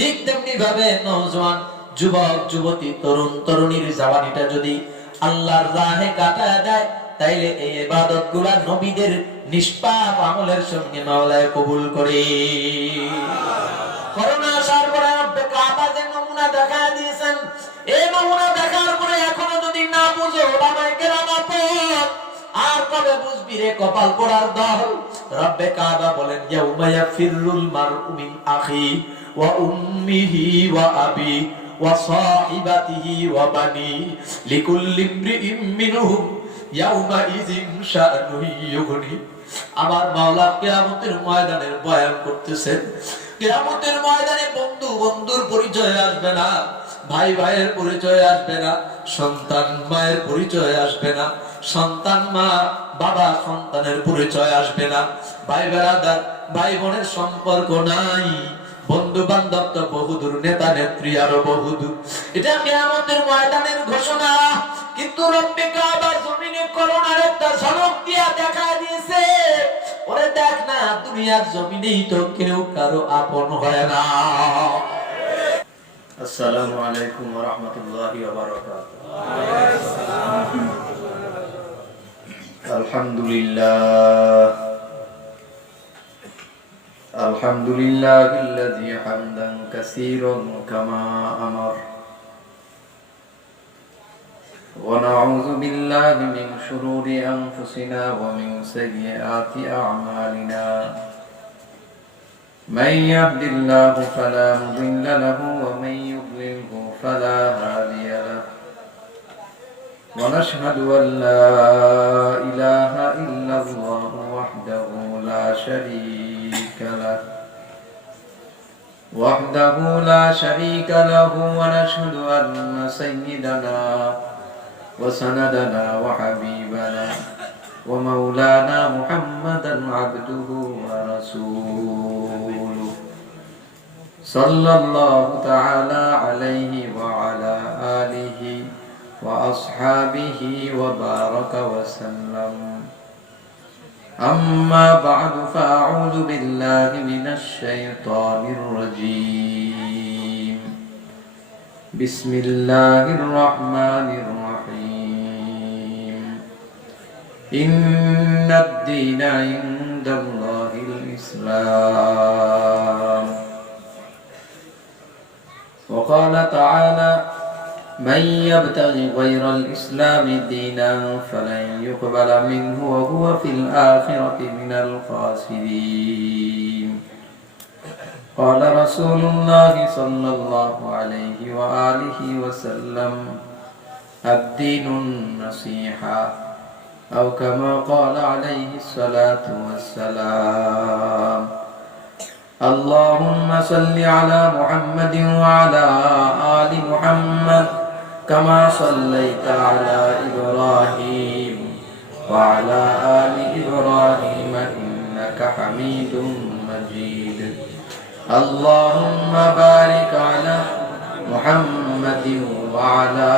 ঠিক তেমনি ভাবে নওজোয়ান যুবক যুবতী তরুণ তরুণীর জওয়ানিটা যদি আল্লাহর রাহে কাটায় দেয়, তাইলে এই ইবাদতগুলা নবীদের নিষ্পাপ আমলের সঙ্গে মাওলায় কবুল করে। করোনা আসার পরে রব্বে কাবা যে নমুনা দেখা দিয়েছেন, এই নমুনা দেখার পরে এখনো যদি না বুঝো ওলামায়ে কেরাম আপদ, আর কবে বুঝবি রে কপাল পোড়ার দল। রব্বে কাবা বলেন, ইয়াউমা ইয়াফিরুল মারউ মিন আখি ওয়া উম্মিহি ওয়া আবি ওয়া সাহিবাতিহি ওয়া বানি লিকুল্লি ইমরিইম মিনহুম ইয়াউমা ইযিন শাআনুহু ইউগনি। আমার মাওলা কিয়ামতের ময়দানের বয়ান করতেছেন। কিয়ামতের ময়দানে বন্ধু বন্ধুর পরিচয় আসবে না, ভাই ভাইয়ের পরিচয় আসবে না, সন্তান মায়ের পরিচয় আসবে না, সন্তান মা বাবা সন্তানের পরিচয় আসবে না, ভাই বেরাদার ভাই বোনের সম্পর্ক নাই, বন্ধু বান্ধব তো বহুদূর, নেতা নেত্রী আরো বহুদূর। এটা কিয়ামতের ময়দানের ঘোষণা। কিন্তু রব্বে কাবার জমিনে করোনার একটা ঝলক দিয়া দেখা দিয়েছে, ওরে দেখ না, দুনিয়ার জমিনেই তো কেউ কারো আপন হয় না। আসসালামু আলাইকুম ওয়া রাহমাতুল্লাহি ওয়া বারাকাতুহু। আলহামদুলিল্লাহিল্লাযী হামদান কাসীরান কামা আমার ওয়া নাউযু বিল্লাহি মিন শুরুরি আনফুসিনা ওয়া মিন সাইয়্যাতি আ'মালিনা। من يهد الله فلا مضل له ومن يضلله فلا هادي له ونشهد أن لا إله إلا الله وحده لا شريك له ونشهد أن سيدنا وسندنا وحبيبنا ومولانا محمدا عبده ورسوله صلى الله تعالى عليه وعلى آله وأصحابه وبارك وسلم. أما بعد فأعوذ بالله من الشيطان الرجيم. بسم الله الرحمن الرحيم. إن الدين عند الله الإسلام. وقال تعالى من يبتغي غير الإسلام دينا فلن يقبل منه وهو في الآخرة من الخاسرين. قال رسول الله صلى الله عليه وآله وسلم الدين النصيحة أو كما قال عليه الصلاة والسلام. اللهم صل على محمد وعلى آل محمد كما صليت على إبراهيم وعلى آل إبراهيم إنك حميد مجيد. اللهم بارك على محمد وعلى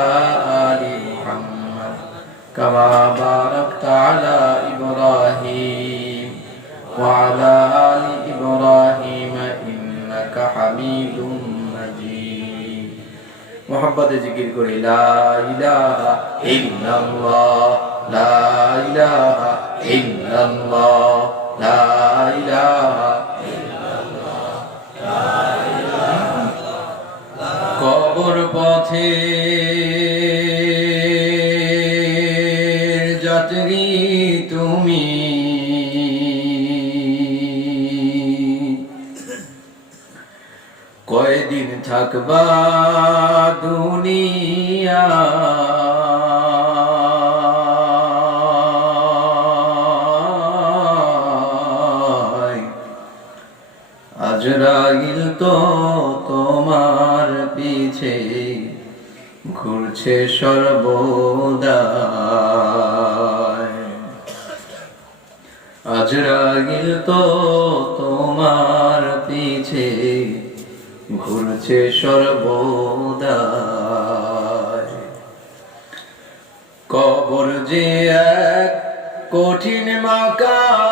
آل محمد كما باركت على إبراهيم وعلى آل إبراهيم إنك حميد مجيد. محبت ذكر করি لا إله إلا الله لا إله إلا الله لا إله إلا الله لا إله কবর পথে যাত্রী তুমি কয়দিন থাকবা দুনিয়া আজরাইল তো তোমার পিছে ঘুরছে সর্বদা। আজরাইল তো তোমার পিছে ঘুরছে সর্বদা। কবর যে এক কঠিন মাকাম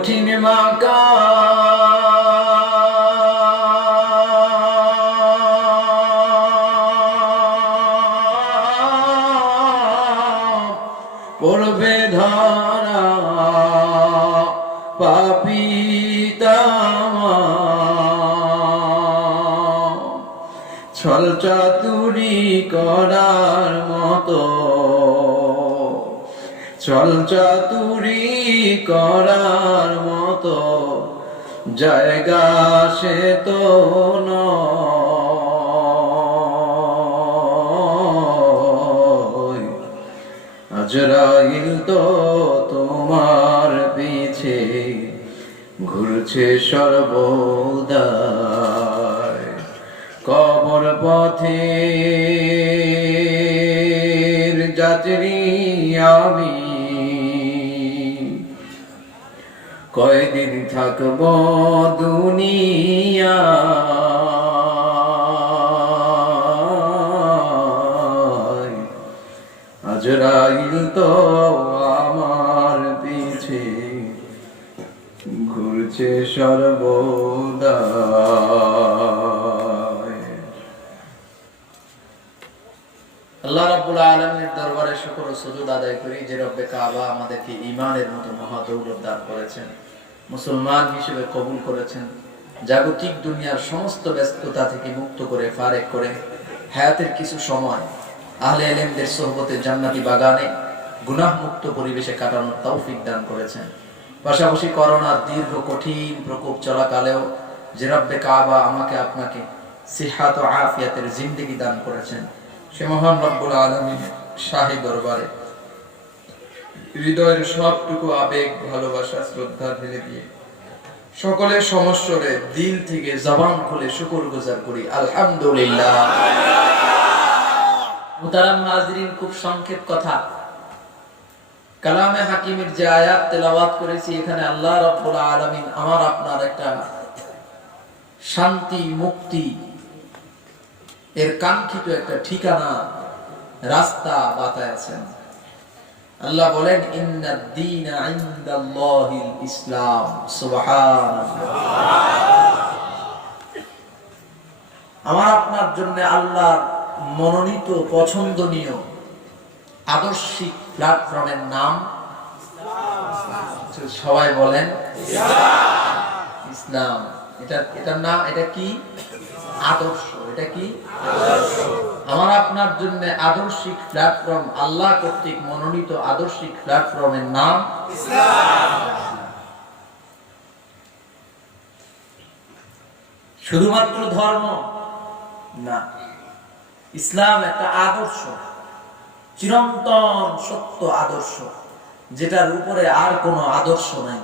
কঠিন মাকা পড়বে ধরা পাপিতামা ছল চাতুরি করার মতো ছল চাতুরি করার মতো জায়গা সে তো নয়। আজরাইল তো তোমার পিছে ঘুরছে সর্বদাই। কবর পথের যাত্রী আমি, কয়দিন থাকব দুনিয়ায়। আজরাইল তো আমার পিছে ঘুরছে সর্বদা। আল্লাহ রাব্বুল আলামিনের দরবারে শুকর ও সুজুদ আদায় করি যে রব্বে কাবা আমাদেরকে ঈমানের মতো মহা দৌলত দান করেছেন, মুসলমান হিসেবে কবুল করেছেন, জাগতিক দুনিয়ার সমস্ত ব্যস্ততা থেকে মুক্ত করে ফারেক করে হায়াতের কিছু সময় আহলে ইলমদের সোহবতে জান্নাতি বাগানে গুনাহ মুক্ত পরিবেশে কাটানোর তৌফিক দান করেছেন। পাশাপাশি করোনার দীর্ঘ কঠিন প্রকোপ চলাকালেও যে রব্বে কাবা আমাকে আপনাকে সিহাত ও আফিয়াতের জিন্দেগি দান করেছেন, সে মহান রব্বুল আলামিন শাহী দরবারে হৃদয়ের সবটুকু আবেগ, ভালোবাসা, শ্রদ্ধা ঢেলে দিয়ে সকলের সমস্যরে দিল থেকে জবান খুলে শুকরগুজার করি আলহামদুলিল্লাহ। মুহতারাম নাজরিন, খুব সংক্ষেপ কথা, কালামে হাকিমের যে আয়াত তেলাওয়াত করেছি, এখানে আল্লাহ রাব্বুল আলামিন আমার আপনার একটা শান্তি, মুক্তি এর কাঙ্ক্ষিত একটা ঠিকানা, রাস্তা বাতায়াছেন। আল্লাহ বলেন ইন্নাদ দীনা ইনদাল্লাহিল ইসলাম। সুবহানাল্লাহ। আমার আপনার জন্য আল্লাহর মনোনীত পছন্দনীয় আদর্শিক প্ল্যাটফর্মের নাম সবাই বলেন ইসলাম। এটার নাম, এটা কি? আদর্শ। এটা কি? আমার আপনার জন্য আদর্শিক প্ল্যাটফর্ম, আল্লাহ কর্তৃক মনোনীত আদর্শিক প্ল্যাটফর্মের নাম ইসলাম। শুধুমাত্র ধর্ম না, ইসলাম একটা আদর্শ, চিরন্তন সত্য আদর্শ, যেটার উপরে আর কোনো আদর্শ নাই।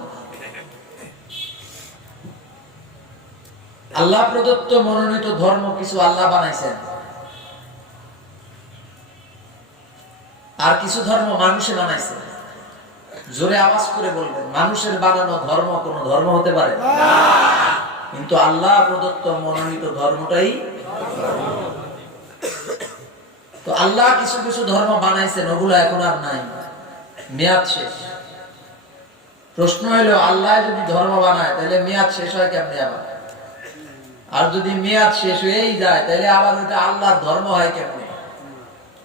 আল্লাহ প্রদত্ত মনোনীত ধর্ম কিছু আল্লাহ বানাইছেন, আর কিছু ধর্ম মানুষে বানাইছে। জোরে আওয়াজ করে বলবেন, মানুষের বানানো ধর্ম কোনো ধর্ম হতে পারে না, কিন্তু আল্লাহ প্রদত্ত মনোনীত ধর্মটাই। তো আল্লাহ কিছু কিছু ধর্ম বানাইছেন, ওগুলো এখন আর নাই, মেয়াদ শেষ। প্রশ্ন হলো, আল্লাহ যদি ধর্ম বানায় তাহলে মেয়াদ শেষ হয় কেমনে আবার? আর যদি মেয়াদ শেষ হয়েই যায় তাহলে আবার ওইটা আল্লাহর ধর্ম হয় কেমনে?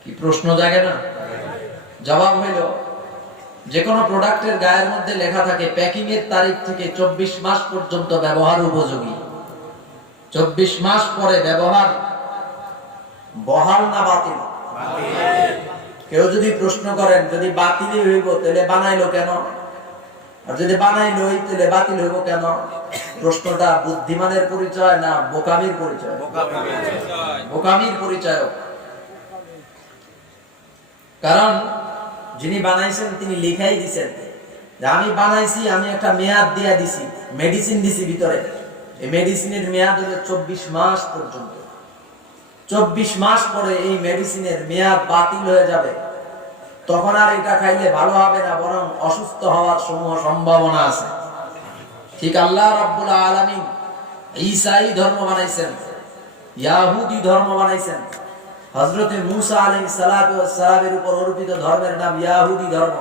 কি প্রশ্ন জাগে না? জবাব হইল, যে কোনো প্রোডাক্টের গায়ের মধ্যে লেখা থাকে প্যাকিং এর তারিখ থেকে 24 মাস পর্যন্ত ব্যবহার উপযোগী। 24 মাস পরে ব্যবহার বহাল না বাতিল? কেউ যদি প্রশ্ন করেন, যদি বাতিলই হইব তাহলে বানাইলো কেন? আর যদি বানাইলোই তাহলে বাতিল হইব কেন? প্রশ্নটা বুদ্ধিমানের পরিচয় না বোকামির পরিচয়? বোকামির পরিচয়। কারণ যিনি বানাইছেন তিনি লিখাই দিছেন যে আমি বানাইছি, আমি একটা মেয়াদ দিয়ে দিছি, মেডিসিন দিছি ভিতরে, এই মেডিসিনের মেয়াদ হলো 24 মাস পর্যন্ত। 24 মাস পরে এই মেডিসিনের মেয়াদ বাতিল হয়ে যাবে, তখন আর এটা খাইলে ভালো হবে না, বরং অসুস্থ হওয়ার সমূহ সম্ভাবনা আছে। ঠিক আল্লাহ রাব্বুল আলামিন ঈসাই ধর্ম বানাইছেন, ইহুদি ধর্ম বানাইছেন। হযরতে মূসা আলাইহিস সালাতু ওয়াস সালামের উপর অর্পিত ধর্মের নাম ইহুদি ধর্ম।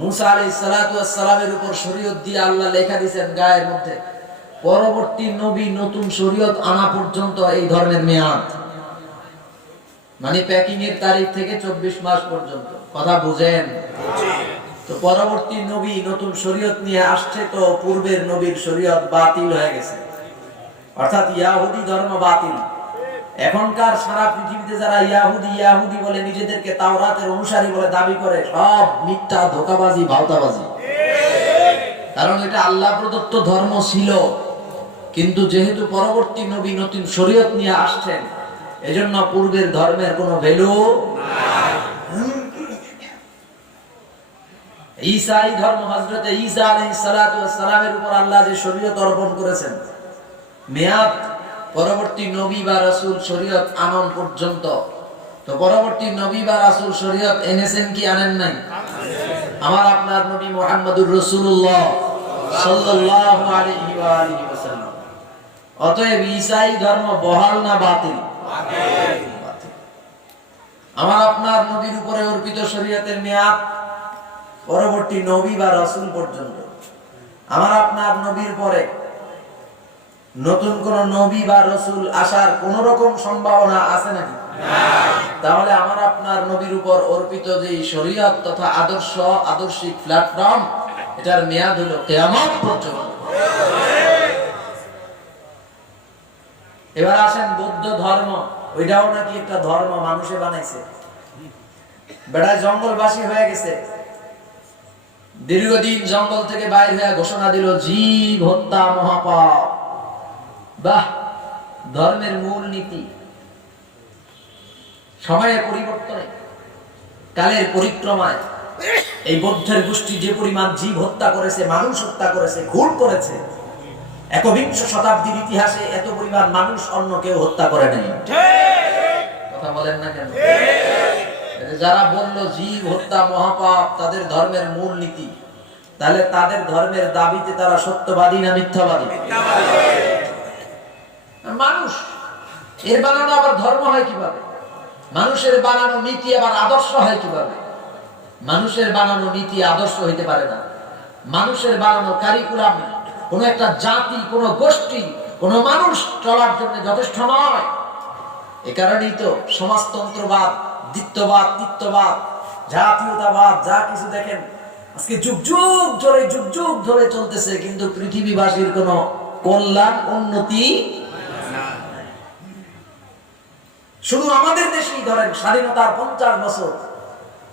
মুসা আলাইহিস সালাতু ওয়াস সালামের উপর শরীয়ত দিয়ে আল্লাহ লেখা দিয়েছেন গায়ের মধ্যে, পরবর্তী নবী নতুন শরীয়ত আনা পর্যন্ত এই ধর্মের মেয়াদ, মানে প্যাকিং এর তারিখ থেকে 24 মাস পর্যন্ত। কথা বুঝেন? তো পরবর্তী নবী নতুন শরীয়ত নিয়ে আসছে, তো পূর্বের নবীর শরীয়ত বাতিল হয়ে গেছে, অর্থাৎ ইয়াহুদি ধর্ম বাতিল। এখনকার সারা পৃথিবীতে যারা ইয়াহুদি বলে নিজেদেরকে তাওরাতের অনুসারী বলে দাবি করে, সব মিথ্যা, ধোঁকাবাজি, ভাওতাবাজি। কারণ এটা আল্লাহ প্রদত্ত ধর্ম ছিল, কিন্তু যেহেতু পরবর্তী নবী নতুন শরীয়ত নিয়ে আসছেন, এজন্য পূর্বের ধর্মের কোনো ভ্যালু নাই। ঈসাই ধর্ম, হযরত ঈসা আলাইহিস সালাতু ওয়াস সালামের উপর আল্লাহ যে শরীয়ত অর্পণ করেছেন, মেয়াদ পরবর্তী নবী বা রাসূল শরীয়ত আনন পর্যন্ত। তো পরবর্তী নবী বা রাসূল শরীয়ত এনেছেন কি আনেন নাই? আমার আপনার নবী মুহাম্মদুর রাসূলুল্লাহ সাল্লাল্লাহু আলাইহি ওয়া আলিহি ওয়াসাল্লাম। অতএব ঈসাই ধর্ম বহাল না বাতিল? বাতিল। আমার আপনার নবীর উপরে অর্পিত শরীয়তের মেয়াদ পরবর্তী নবী বা রাসূল পর্যন্ত। আমার আপনার নবীর পরে নতুন কোন নবী বা রাসূল আসার কোন রকম সম্ভাবনা আছে নাকি? তাহলে আমার আপনার নবীর উপর অর্পিত যে শরীয়ত তথা আদর্শিক প্ল্যাটফর্ম, এটার মেয়াদ হলো কিয়ামত পর্যন্ত। এবার আসেন বৌদ্ধ ধর্ম, ওইটাও নাকি একটা ধর্ম মানুষে বানাইছে। বেড়া জঙ্গলবাসী হয়ে গেছে, দীর্ঘদিন জঙ্গল থেকে বাইরে হয়ে ঘোষণা দিল জীব হত্যা মহাপাপ। বাহ, ধর্মের মূল নীতি। সময়ের পরিবর্তনে, কালের পরিক্রমায় এই বৌদ্ধের গোষ্ঠী যে পরিমাণ জীব হত্যা করেছে, মানুষ হত্যা করেছে, খুন করেছে, একবিংশ শতাব্দীর ইতিহাসে এত পরিমাণ মানুষ অন্য কেউ হত্যা করে নাই। কথা বলেন না কেন? যারা বলল জীব হত্যা মহাপাপ তাদের ধর্মের মূল নীতি, তাহলে তাদের ধর্মের দাবিতে তারা সত্যবাদী না মিথ্যাবাদী? মানুষ এর বানানো আবার ধর্ম হয় কিভাবে? মানুষের বানানো নীতি আবার আদর্শ হয় কিভাবে? মানুষের বানানো নীতি আদর্শ হইতে পারে না। মানুষের বানানো কারিকুলাম কোন একটা জাতি, কোন গোষ্ঠী, কোন মানুষ চলার জন্য যথেষ্ট নয়। এ কারণেই তো সমাজতন্ত্রবাদ, দ্বিত্ববাদ, তৃত্ববাদ, জাতীয়তাবাদ, যা কিছু দেখেন আজকে যুগ যুগ ধরে চলতেছে, কিন্তু পৃথিবীবাসীর কোন কল্যাণ, উন্নতি। শুধু আমাদের দেশেই ধরেন, স্বাধীনতার 50 বছর,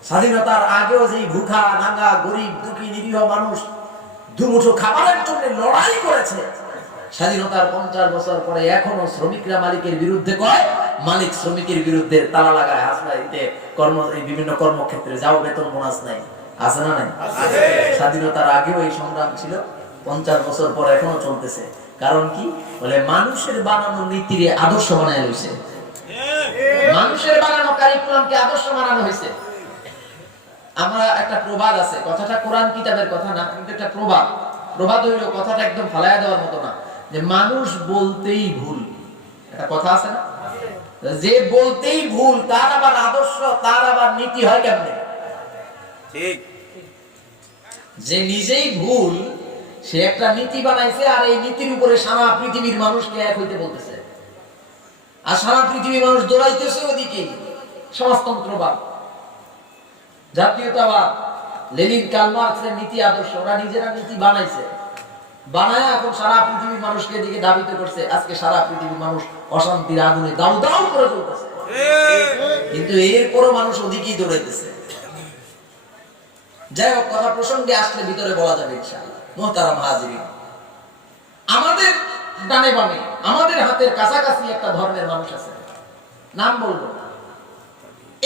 স্বাধীনতার আগেও যে ভুখা নাঙ্গা গরিব দুঃখী নিরীহ মানুষ দুমুঠো খাবারের জন্য লড়াই করেছে, স্বাধীনতার 50 বছর পরে এখনো শ্রমিকরা মালিকের বিরুদ্ধে কয়, মালিক শ্রমিকের বিরুদ্ধে তালা লাগায়, হাসপাতালে বিভিন্ন কর্মক্ষেত্রে যাও, বেতন বোনাস নাই। আছে না নাই? স্বাধীনতার আগেও এই সংগ্রাম ছিল, 50 বছর পর এখনো চলতেছে। কারণ কি? বলে মানুষের বানানো নীতির আদর্শ বানায় হয়েছে, মানুষের বানানো কারিকুলামকে আদর্শ বানানো হয়েছে। আমরা একটা প্রবাদ আছে, কথাটা কোরআন কিতাবের কথা না, কিন্তু একটা প্রবাদ হইল, কথাটা একদম ফালায়া দেওয়ার মতো না, যে মানুষ বলতেই ভুল। একটা কথা আছে না, যে বলতেই ভুল তার আবার আদর্শ, তার আবার নীতি হয় কেমনে? ঠিক, যে নিজেই ভুল সে একটা নীতি বানাইছে, আর এই নীতির উপরে সারা পৃথিবীর মানুষকে এক হইতে বলতেছে, আর সারা পৃথিবীর মানুষ দৌড়াইতেছে ওদিকে। সমাজতন্ত্রবাদ, জাতীয়তাবাদ, লেনিন কার্ল মার্কসের নীতি আদর্শ, ওরা নিজেরা নীতি বানাইছে, বানায় এখন সারা পৃথিবীর মানুষকে এদিকে ধাবিত করছে। আজকে সারা পৃথিবীর মানুষ অশান্তির আগুনে দাউ দাউ করে চলতেছে, কিন্তু এরপরও মানুষ ওদিকেই দৌড়াইতেছে। যাই হোক, কথা প্রসঙ্গে আসলে ভিতরে বলা যাবে ইনশাআল্লাহ। মুহতারাম হাজিরিন, আমাদের ডানে বামে, আমাদের হাতের কাছাকাছি একটা ধর্মের মানুষ আছে, নাম বলবো।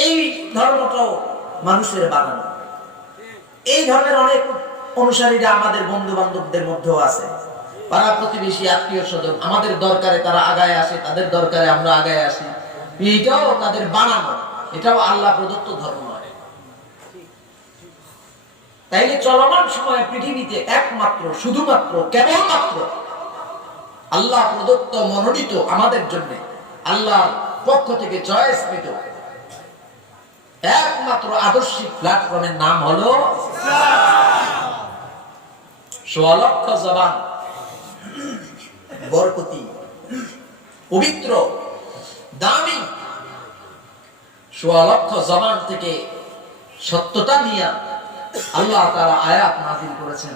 এই ধর্মটাও মানুষের বানানো। এই ধর্মের অনেক অনুসারীরা আমাদের বন্ধু বান্ধবদের মধ্যেও আছে, পাড়া প্রতিবেশী, আত্মীয় স্বজন। আমাদের দরকারে তারা আগায় আসে, তাদের দরকারে আমরা আগায় আসি। এটাও তাদের বানানো, এটাও আল্লাহ প্রদত্ত ধর্ম নয়। তাইলে চলমান সময়ে পৃথিবীতে একমাত্র, শুধুমাত্র, কেবলমাত্র আল্লাহ প্রদত্ত, মনোনীত, আমাদের জন্য আল্লাহর পক্ষ থেকে চয়েসকৃত একমাত্র একমাত্র আদর্শিক প্ল্যাটফর্মের নাম হলো ইসলাম। ১৬ লক্ষ জবান, বরকতি, পবিত্র, দামি ১৬ লক্ষ জবান থেকে সত্যতা নিয়ে আল্লাহ তাআলা আয়াত নাযিল করেছেন।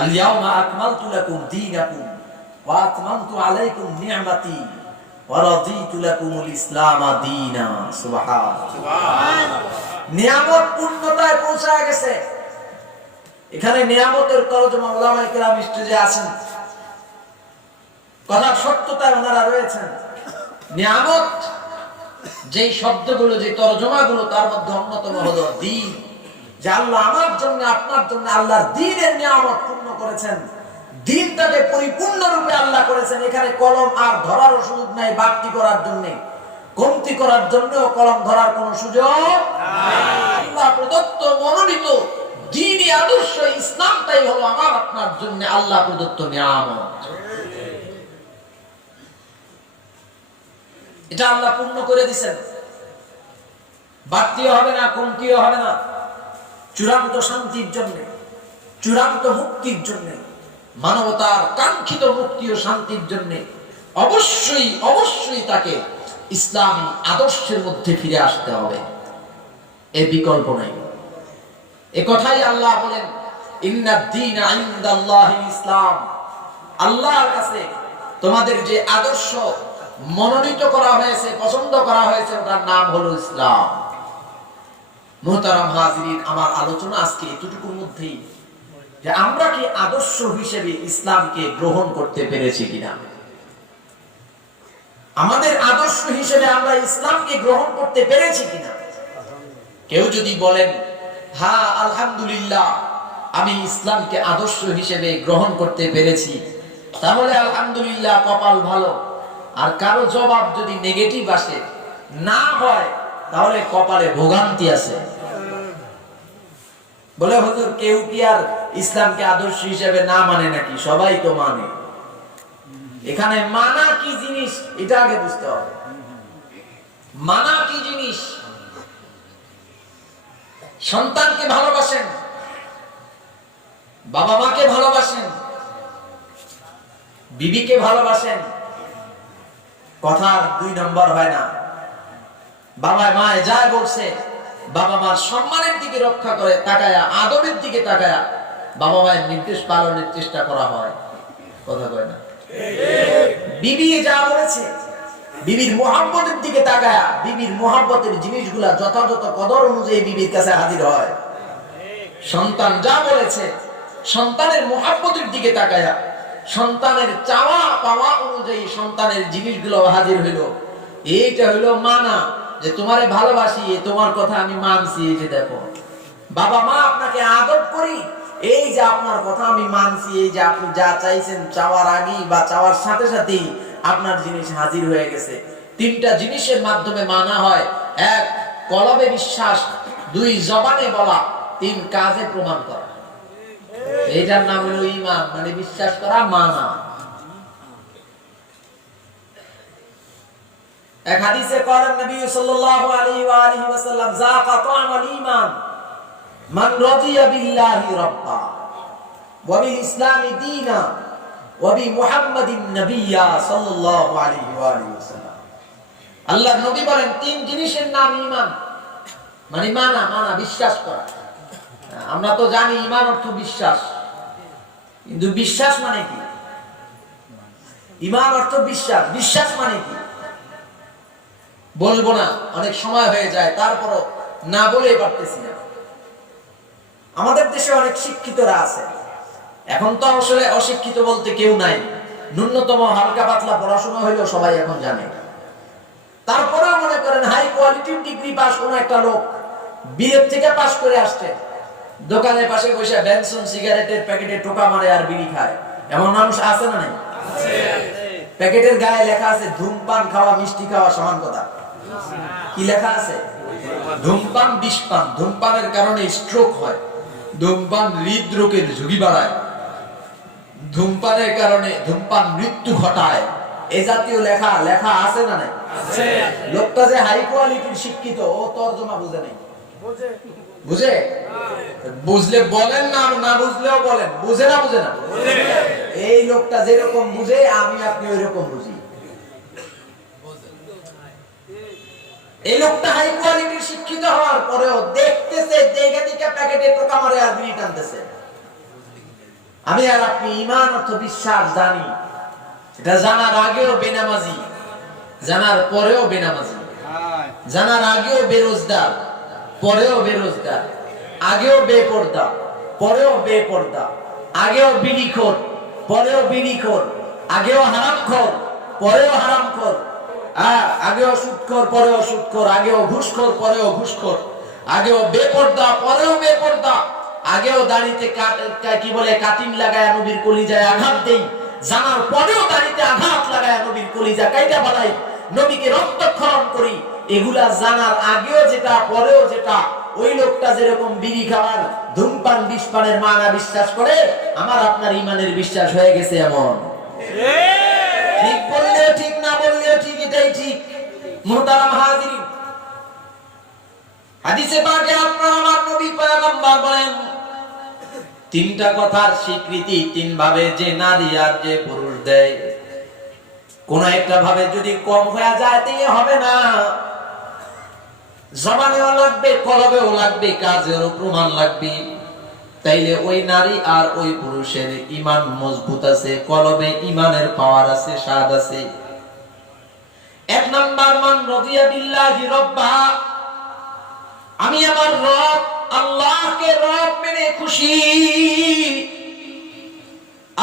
আল ইয়াউমা আকমালতু লাকুম দীনাকুম ওয়া আতমামতু আলাইকুম নি'মাতি ওয়া রাদিতু লাকুমুল ইসলাম দীনা। সুবহানাল্লাহ। নিয়ামত পূর্ণতায় পৌঁছায় গেছে। এখানে নিয়ামতের তরজমা উলামায়ে কেরাম স্টেজে আছেন, কথার সত্যতায় ওনারা রয়েছেন। নিয়ামত যেই শব্দগুলো, যে তরজমাগুলো, তার মধ্যে অন্যতম হলো দ্বীন। যে আল্লাহ আমার জন্য, আপনার জন্য আল্লাহর দ্বীনের নিয়ামত পূর্ণ করেছেন, দ্বীনটাকে পরিপূর্ণরূপে আল্লাহ করেছেন। এখানে কলম আর ধরারও সুযোগ নাই, বাড়তি করার জন্য, কমতি করার জন্য কলম ধরার কোনো সুযোগ নাই। আল্লাহ প্রদত্ত মনোনীত দ্বীনি আদর্শ ইসলামটাই হলো আমার আপনার জন্য আল্লাহ প্রদত্ত নিয়ামত। এটা আল্লাহ পূর্ণ করে দিয়েছেন, বাড়তিও হবে না, কমতিও হবে না। চূড়ান্ত শান্তির জন্য, চূড়ান্ত মুক্তির জন্য, মানবতার কাঙ্ক্ষিত মুক্তি ও শান্তির জন্য অবশ্যই অবশ্যই তাকে ইসলামী আদর্শের মধ্যে ফিরে আসতে হবে, এর বিকল্প নাই। এ কথাই আল্লাহ বলেন, ইন্নাদ দীনা ইনদাল্লাহিল ইসলাম। আল্লাহর কাছে তোমাদের যে আদর্শ মনোনীত করা হয়েছে, পছন্দ করা হয়েছে, ওটার নাম হলো ইসলাম। মুহতারাম হাজিরিন, আমার আলোচনা আজকে এতটুকুর মধ্যেই, যে আমরা কি আদর্শ হিসেবে ইসলামকে গ্রহণ করতে পেরেছি কিনা। আমাদের আদর্শ হিসেবে আমরা ইসলামকে গ্রহণ করতে পেরেছি কিনা। কেউ যদি বলেন হ্যাঁ আলহামদুলিল্লাহ আমি ইসলামকে আদর্শ হিসেবে গ্রহণ করতে পেরেছি, তাহলে আলহামদুলিল্লাহ, কপাল ভালো। আর কারো জবাব যদি নেগেটিভ আসে, না হয়, তাহলে কপালে ভোগান্তি আছে। বলে হুজুর, কেউ কি আর ইসলামকে আদর্শ হিসেবে না মানে নাকি? সবাই তো মানে। এখানে মানা কি জিনিস এটা আগে বুঝতে হবে। মানা কি জিনিস? সন্তানকে ভালোবাসেন, বাবা মাকে ভালোবাসেন, বিবিকে ভালোবাসেন, কথার ২ নম্বর হয় না। বাবা মায়ে যা বলছে, বাবা মার সম্মানের দিকে রক্ষা করে তাকায়া, আদবের দিকে তাকায়া বাবা মায়ের নির্দেশ পালনের চেষ্টা করা হয়, কথা কয় না। বিবি যা বলেছে, বিবির মোহাব্বতের দিকে তাকায়া বিবির মোহাব্বতের জিনিসগুলা যথাযথ কদর অনুযায়ী বিবির কাছে হাজির হয়। সন্তান যা বলেছে, সন্তানের মোহাব্বতের দিকে তাকায়া সন্তানের চাওয়া পাওয়া অনুযায়ী সন্তানের জিনিসগুলো হাজির হইল। এইটা হইলো মানা, যে তোমারে ভালোবাসি, তোমার কথা আমি মানছি। এই যে দেখো, বাবা মা আপনাকে আদর করি, এই যে আপনার কথা আমি মানছি, এই যে আপনি যা চাইছেন চাওয়ার আগেই বা চাওয়ার সাথে সাথেই আপনার জিনিস হাজির হয়ে গেছে। ৩টা জিনিসের মাধ্যমে মানা হয়। ১, কলবে বিশ্বাস, ২, জবানে বলা, ৩, কাজে প্রমাণ করা। এইটার নাম হলো ঈমান, মানে বিশ্বাস করা, মানা। এক হাদিসে করেন নবী সাল্লাল্লাহু আলাইহি ওয়া আলিহি ওয়াসাল্লাম, যাকা তা'মাল ঈমান মান রাদিয়া বিল্লাহি রাব্বা ওয়া বিল ইসলামি দীনা ওয়া বি মুহাম্মাদিন নাবিয়্যা সাল্লাল্লাহু আলাইহি ওয়া আলিহি ওয়াসাল্লাম। আল্লাহর নবী বলেন ৩ জিনিসের নাম ঈমান, মানে মানা, বিশ্বাস করা। আমরা তো জানি ঈমান অর্থ বিশ্বাস, কিন্তু বিশ্বাস মানে কি? ঈমান অর্থ বিশ্বাস, বিশ্বাস মানে কি বলবো না, অনেক সময় হয়ে যায়, তারপরও না বলেই পারতেছি না। আমাদের দেশে অনেক শিক্ষিতরা আছে, এখন তো আসলে অশিক্ষিত বলতে কেউ নাই, ন্যূনতম হালকা পাতলা পড়াশোনা হইলেও সবাই এখন জানে। তারপরেও মনে করেন হাই কোয়ালিটির ডিগ্রি পাস কোন একটা লোক বিলেত থেকে পাস করে আসছে, দোকানের পাশে বসে বেনসন সিগারেটের প্যাকেটে টোকা মারে আর বিড়ি খায়, এমন মানুষ আছে না নাই? প্যাকেটের গায়ে লেখা আছে ধূমপান খাওয়া মিষ্টি খাওয়া সমান কথা। কি লেখা আছে? ধূমপান বিষপান, ধূমপানের কারণে স্ট্রোক হয়, ধূমপান হৃদরোগের ঝুঁকি বাড়ায়, ধূমপানের কারণে ধূমপান মৃত্যু ঘটায়। এই জাতীয় লেখা আছে না নাই? লোকটা যে হাই কোয়ালিটির শিক্ষিত, ও তর্জমা বুঝে নাই, বুঝে? বুঝলে বলেন, না না বুঝলেও বলেন। বুঝে না বুঝে না? এই লোকটা যেরকম বুঝে আমি আপনি ওই রকম বুঝি। এই লোকটা হাই কোয়ালিটির শিক্ষিত হওয়ার পরেও দেখতেছে দেখে দেখে প্যাকেটে টোকা মারে আর বিড়ি টানতেছে। আমি আর আপনি ঈমান অর্থ বিশ্বাস জানি, এটা জানার আগেও বেনামাজি, জানার পরেও বেনামাজি, জানার আগেও বেরোজগার, পরেও বেরোজগার, আগেও বেপর্দা, পরেও বেপর্দা, আগেও বিড়িখোর, পরেও বিড়িখোর, আগেও হারামখোর, পরেও হারামখোর, আগেও সুদখোর, পরেও সুদখোর, আগেও ঘুষখোর, পরেও ঘুষখোর, আগেও বেপর্দা, পরেও বেপর্দা, আগেও দাড়িতে কি বলে কাটিং লাগায় নবীর কলিজায় আঘাত দেই, জানার পরেও দাড়িতে আঘাত লাগায় নবীর কলিজা কাইটা বাড়াই, নবীকে রক্তক্ষরণ করি। এগুলা জানার আগেও যেটা পরেও যেটা, ওই লোকটা যেরকম বিড়ি খাওয়ার ধূমপান বিষপানের মানা বিশ্বাস করে, আমার আপনার ঈমানের বিশ্বাস হয়ে গেছে এমন। ঠিক বললেও ঠিক, না বললেও ঠিক, এটাই ঠিক। মুহতারাম হাজিরিন, হাদিসে পাকে আপনার আমার নবী পয়গম্বর বলেন, তিনটা কথার স্বীকৃতি তিন ভাবে যে নারী আর যে পুরুষ দেয়, কোন একটা ভাবে যদি কম হয়ে যায় তাই হবে না। জবানেও লাগবে, কলবেও লাগবে, কাজেও প্রমাণ লাগবে। তাইলে ওই নারী আর ওই পুরুষের ঈমান মজবুত আছে, কলবে ঈমানের পাওয়ার আছে, স্বাদ আছে। এক নাম্বার, মান রাদিয়া বিল্লাহি রাব্বা, আমি আমার রব আল্লাহকে রব মেনে খুশি,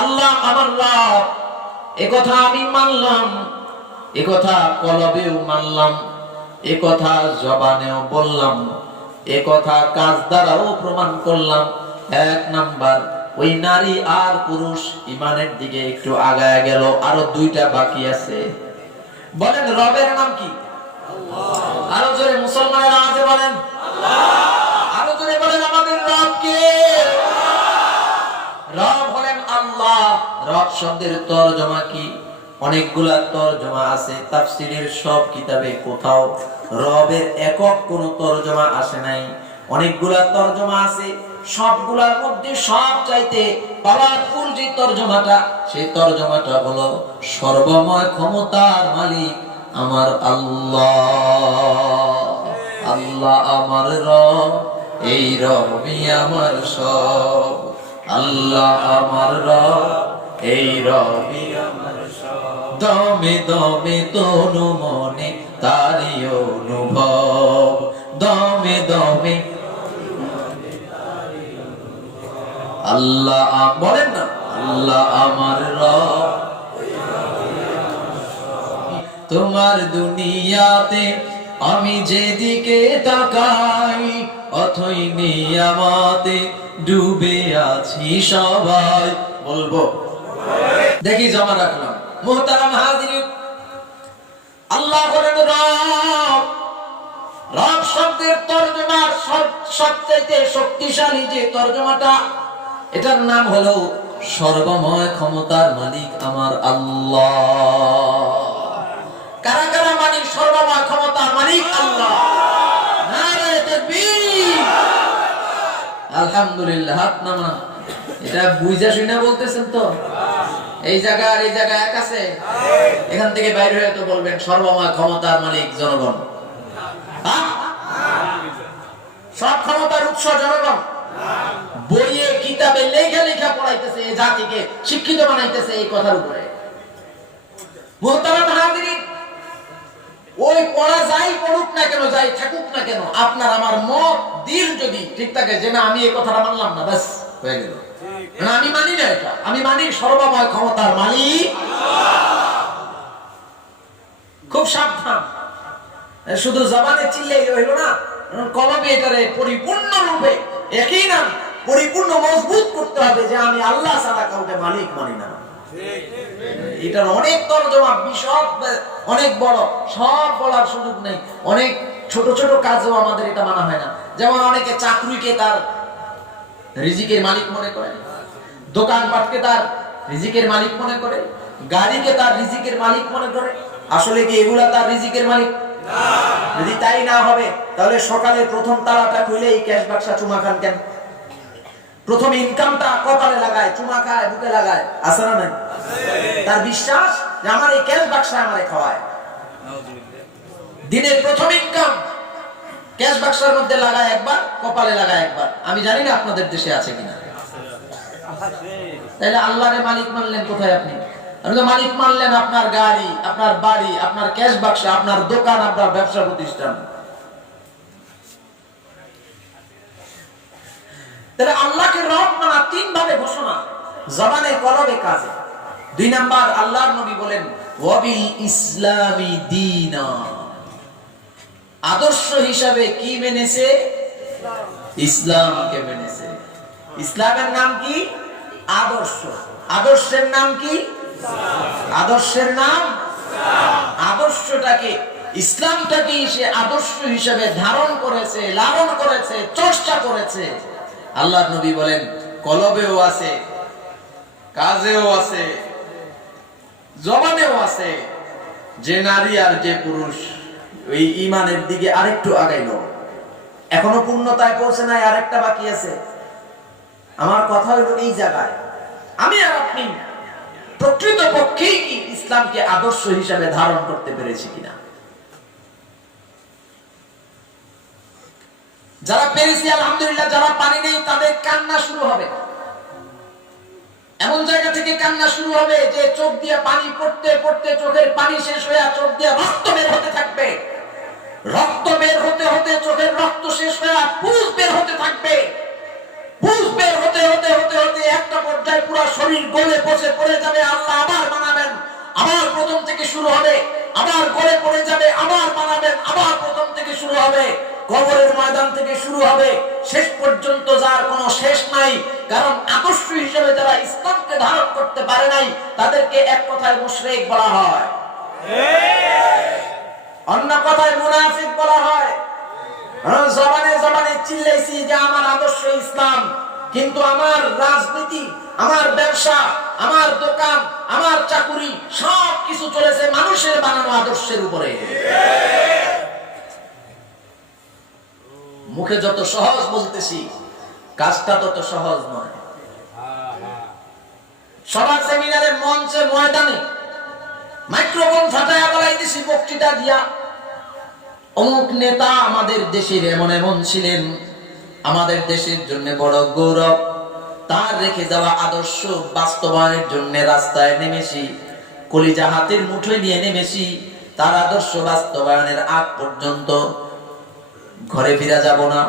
আল্লাহ আমার রব, একথা আমি মানলাম, একথা কলবেও মানলাম, একথা জবানেও বললাম, একথা কাজ দ্বারাও প্রমাণ করলাম। এক নাম্বার, ওই নারী আর পুরুষ ঈমানের দিকে একটু আগায় গেল, আরো দুইটা বাকি আছে। বলেন রবের নাম কি? আল্লাহ। আরো জোরে মুসলমানের আওয়াজে বলেন আল্লাহ। আরো জোরে বলেন আমাদের রব কে? রব হলেন আল্লাহ। রব শব্দের তরজমা কি? অনেকগুলা তরজমা আছে, তাফসীরের সব কিতাবে কোথাও রবের একক কোন তরজমা আসে নাই। অনেকগুলা তরজমা আছে, সবগুলার মধ্যে সবচাইতে পাওয়ারফুল যে তরজমাটা, সেই তরজমাটা হলো সর্বময় ক্ষমতার মালিক আমার আল্লাহ। আল্লাহ আমার রব, এই রবই আমার সব। আল্লাহ আমার রব, এই রবই আমার সব। দমে দমে তনু মনে তারি অনুভব, দমে দমে আল্লাহ। বলেন না আল্লাহ আমার রব। তোমার দুনিয়াতে আমি যেদিকে তাকাই, অথই নিয়ামতে ডুবে আছি সবাই। বলবো? দেখি জমা রাখলাম। মুহতারাম হাজিরিন, আল্লাহ হলেন রব। রব শব্দের তরজমার সবচেয়ে শক্তিশালী যে তরজমাটা, এটার নাম হলো সর্বময় ক্ষমতার মালিক আমার আল্লাহ। কারা কারা মালিক সর্বময় ক্ষমতার মালিক আল্লাহ? নারে তাকবীর, আলহামদুলিল্লাহ। হাত নামান। এটা বুঝা শুনে বলতেছেন তো? এই জায়গা আর এই জায়গা এক আছে? এখান থেকে বাইরে হয়ে তো বলবেন সর্বময় ক্ষমতার মালিক জনগণ। সব ক্ষমতার উৎস জনগণ। বইয়ে কিতাবে লেখা লেখা পড়াইতেছে এই জাতিকে, শিক্ষিত বানাইতেছে এই কথার উপরে। মুহতারাম হাজিরিন, ওই পড়া যাই পড়ুক না কেন, যাই থাকুক না কেন, আপনার আমার মত দিল যদি ঠিক থাকে যে না আমি এই কথাটা মানলাম না, ব্যাস হয়ে গেল। না আমি মানি না এটা, আমি মানি সর্বময় ক্ষমতার মালিক আল্লাহ। খুব সাবধান, শুধু জবানে চিল্লাই হইল না, কলবে এটারে পরিপূর্ণ রূপে একই নাম পরিপূর্ণ মজবুত করতে হবে যে আমি আল্লাহ ছাড়া কাউকে মালিক মানি না। এটার অনেক তরজমা, বিশদ অনেক বড়, সব বলার সুযোগ নেই। অনেক ছোট ছোট কাজও আমাদের এটা মানা হয় না। যেমন অনেকে চাকরিকে তার রিজিকের মালিক মনে করে, দোকানপাটকে তার রিজিকের মালিক মনে করে, গাড়িকে তার রিজিকের মালিক মনে করে। আসলে কি এগুলা তার রিজিকের মালিক? যদি তাই না হবে তাহলে সকালে প্রথম তালাটা খুলে এই ক্যাশ বাক্সা চুমা খান কেন? প্রথম ইনকামটা কপালে লাগায়, চুমা খায়, বুকে লাগায়, আছে না নাই? তার বিশ্বাস যে আমার এই ক্যাশ বাক্সা আমারে খাওয়ায়। দিনের প্রথম ইনকাম ক্যাশ বাক্সার মধ্যে লাগায় একবার, কপালে লাগায় একবার। আমি জানি না আপনাদের দেশে আছে কিনা। তাহলে আল্লাহরে মালিক মানলেন কোথায় আপনি? আপনি তো মালিক মানলেন আপনার গাড়ি, আপনার বাড়ি, আপনার ক্যাশ বাক্সা, আপনার দোকান, আপনার ব্যবসা প্রতিষ্ঠান। তাহলে আল্লাহকে রব মানা তিন ভাবে ঘোষণা, জবানে, কলবে, কাজে। 2 নাম্বার, আল্লাহর নবী বলেন ওয়াবিল ইসলামি দীনা, আদর্শ হিসাবে কি মেনেছে? ইসলামকে মেনেছে। ইসলামের নাম কি? আদর্শ। আদর্শের নাম কি? আদর্শের নাম আদর্শটাকে, ইসলামটাকে সে আদর্শ হিসাবে ধারণ করেছে, লালন করেছে, চর্চা করেছে। আল্লাহর নবী বলেন কলবেও আছে, কাজেও আছে, জবানেও আছে। যে নারী আর যে পুরুষ ওই ঈমানের দিকে আরেকটু আগাইলো, এখনো পূর্ণতায় পৌঁছে নাই, আরেকটা বাকি আছে। আমার কথা হলো এই জায়গায় আমি আর আপনি প্রকৃত পক্ষেই কি ইসলামকে আদর্শ হিসাবে ধারণ করতে পেরেছি কিনা? যারা পেরেছি আলহামদুলিল্লাহ, যারা পারি নাই তাদের কান্না শুরু হবে। এমন জায়গা থেকে কান্না শুরু হবে যে চোখ দিয়ে পানি পড়তে পড়তে চোখের পানি শেষ হয়ে চোখ দিয়ে রক্ত বের হতে থাকবে। রক্ত বের হতে হতে চোখের রক্ত শেষ হয়ে পুষ বের হতে থাকবে। পুষ বের হতে হতে হতে হতে একটা পর্যায়ে পুরো শরীর গলে পচে পড়ে যাবে। আল্লাহ আবার বানাবেন, আবার প্রথম থেকে শুরু হবে। আবার গলে পড়ে যাবে, আবার বানাবেন, আবার প্রথম থেকে শুরু হবে। কবরের ময়দান থেকে শুরু হবে, শেষ পর্যন্ত যার কোনো শেষ নাই। কারণ আদর্শ হিসেবে যারা ইসলামকে ধারণ করতে পারে নাই তাদেরকে এক কথায় মুশরিক বলা হয়, অন্য কথায় মুনাফিক বলা হয়। জবানে জবানে চিল্লাইছি যে আমার আদর্শ ইসলাম, কিন্তু আমার রাজনীতি, আমার ব্যবসা, আমার দোকান, আমার চাকুরি সব কিছু চলেছে মানুষের বানানো আদর্শের উপরে। মুখে যত সহজ বলতেছি, কাজটা তত সহজ নয়। সবার সেমিনারে, মঞ্চে, ময়দানে মাইক্রোফোন ফাটায়া বলাইতেছি বক্তৃতা দিয়া, অমুক নেতা আমাদের দেশের এমন এমন ছিলেন, আমাদের দেশের জন্য বড় গৌরব, তার রেখে যাওয়া আদর্শ বাস্তবায়নের জন্য রাস্তায় নেমেছি, কলিজা হাতের মুঠোয় নিয়ে নেমেছি। তার আদর্শ বাস্তবায়নের আগ পর্যন্ত ঘরে ফিরে যাব না।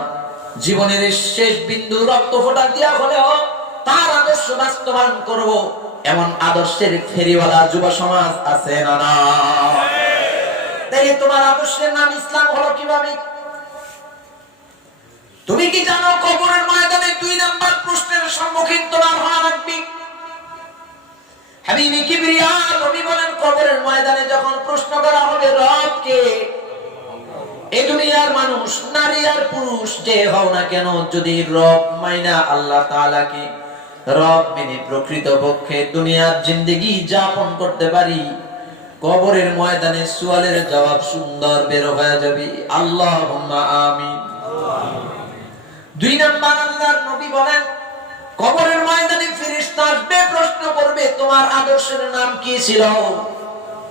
জীবনের শেষ বিন্দু রক্ত ফোঁটা দিয়া হলেও তার আদর্শ বাস্তবায়ন করব, এমন আদর্শের ফেরিওয়ালা যুব সমাজ আছে না? না। তাই তোমার আদর্শের নাম ইসলাম হলো কিভাবে? তুমি কি জানো কবরের ময়দানে 2 নাম্বার প্রশ্নের সম্মুখীন তোমার হওয়া লাগবে? হাবিবি কিবরিয়া নবী বলেন কবরের ময়দানে যখন প্রশ্ন করা হবে রবকে, এই দুনিয়ার মানুষ, নারী আর পুরুষ যে হও না কেন, যদি রব মাইনা আল্লাহ তাআলাকে রব মেনে প্রকৃত পক্ষে দুনিয়ার জিন্দেগি যাপন করতে পারি, কবরের ময়দানে সুয়ালের জবাব সুন্দর বের হয়ে যাবে। আল্লাহুম্মা আমিন। 2 নাম্বার আল্লাহর নবী বলেন কবরের ময়দানে ফেরেশতা আসবে, প্রশ্ন করবে তোমার আদর্শের নাম কি ছিল?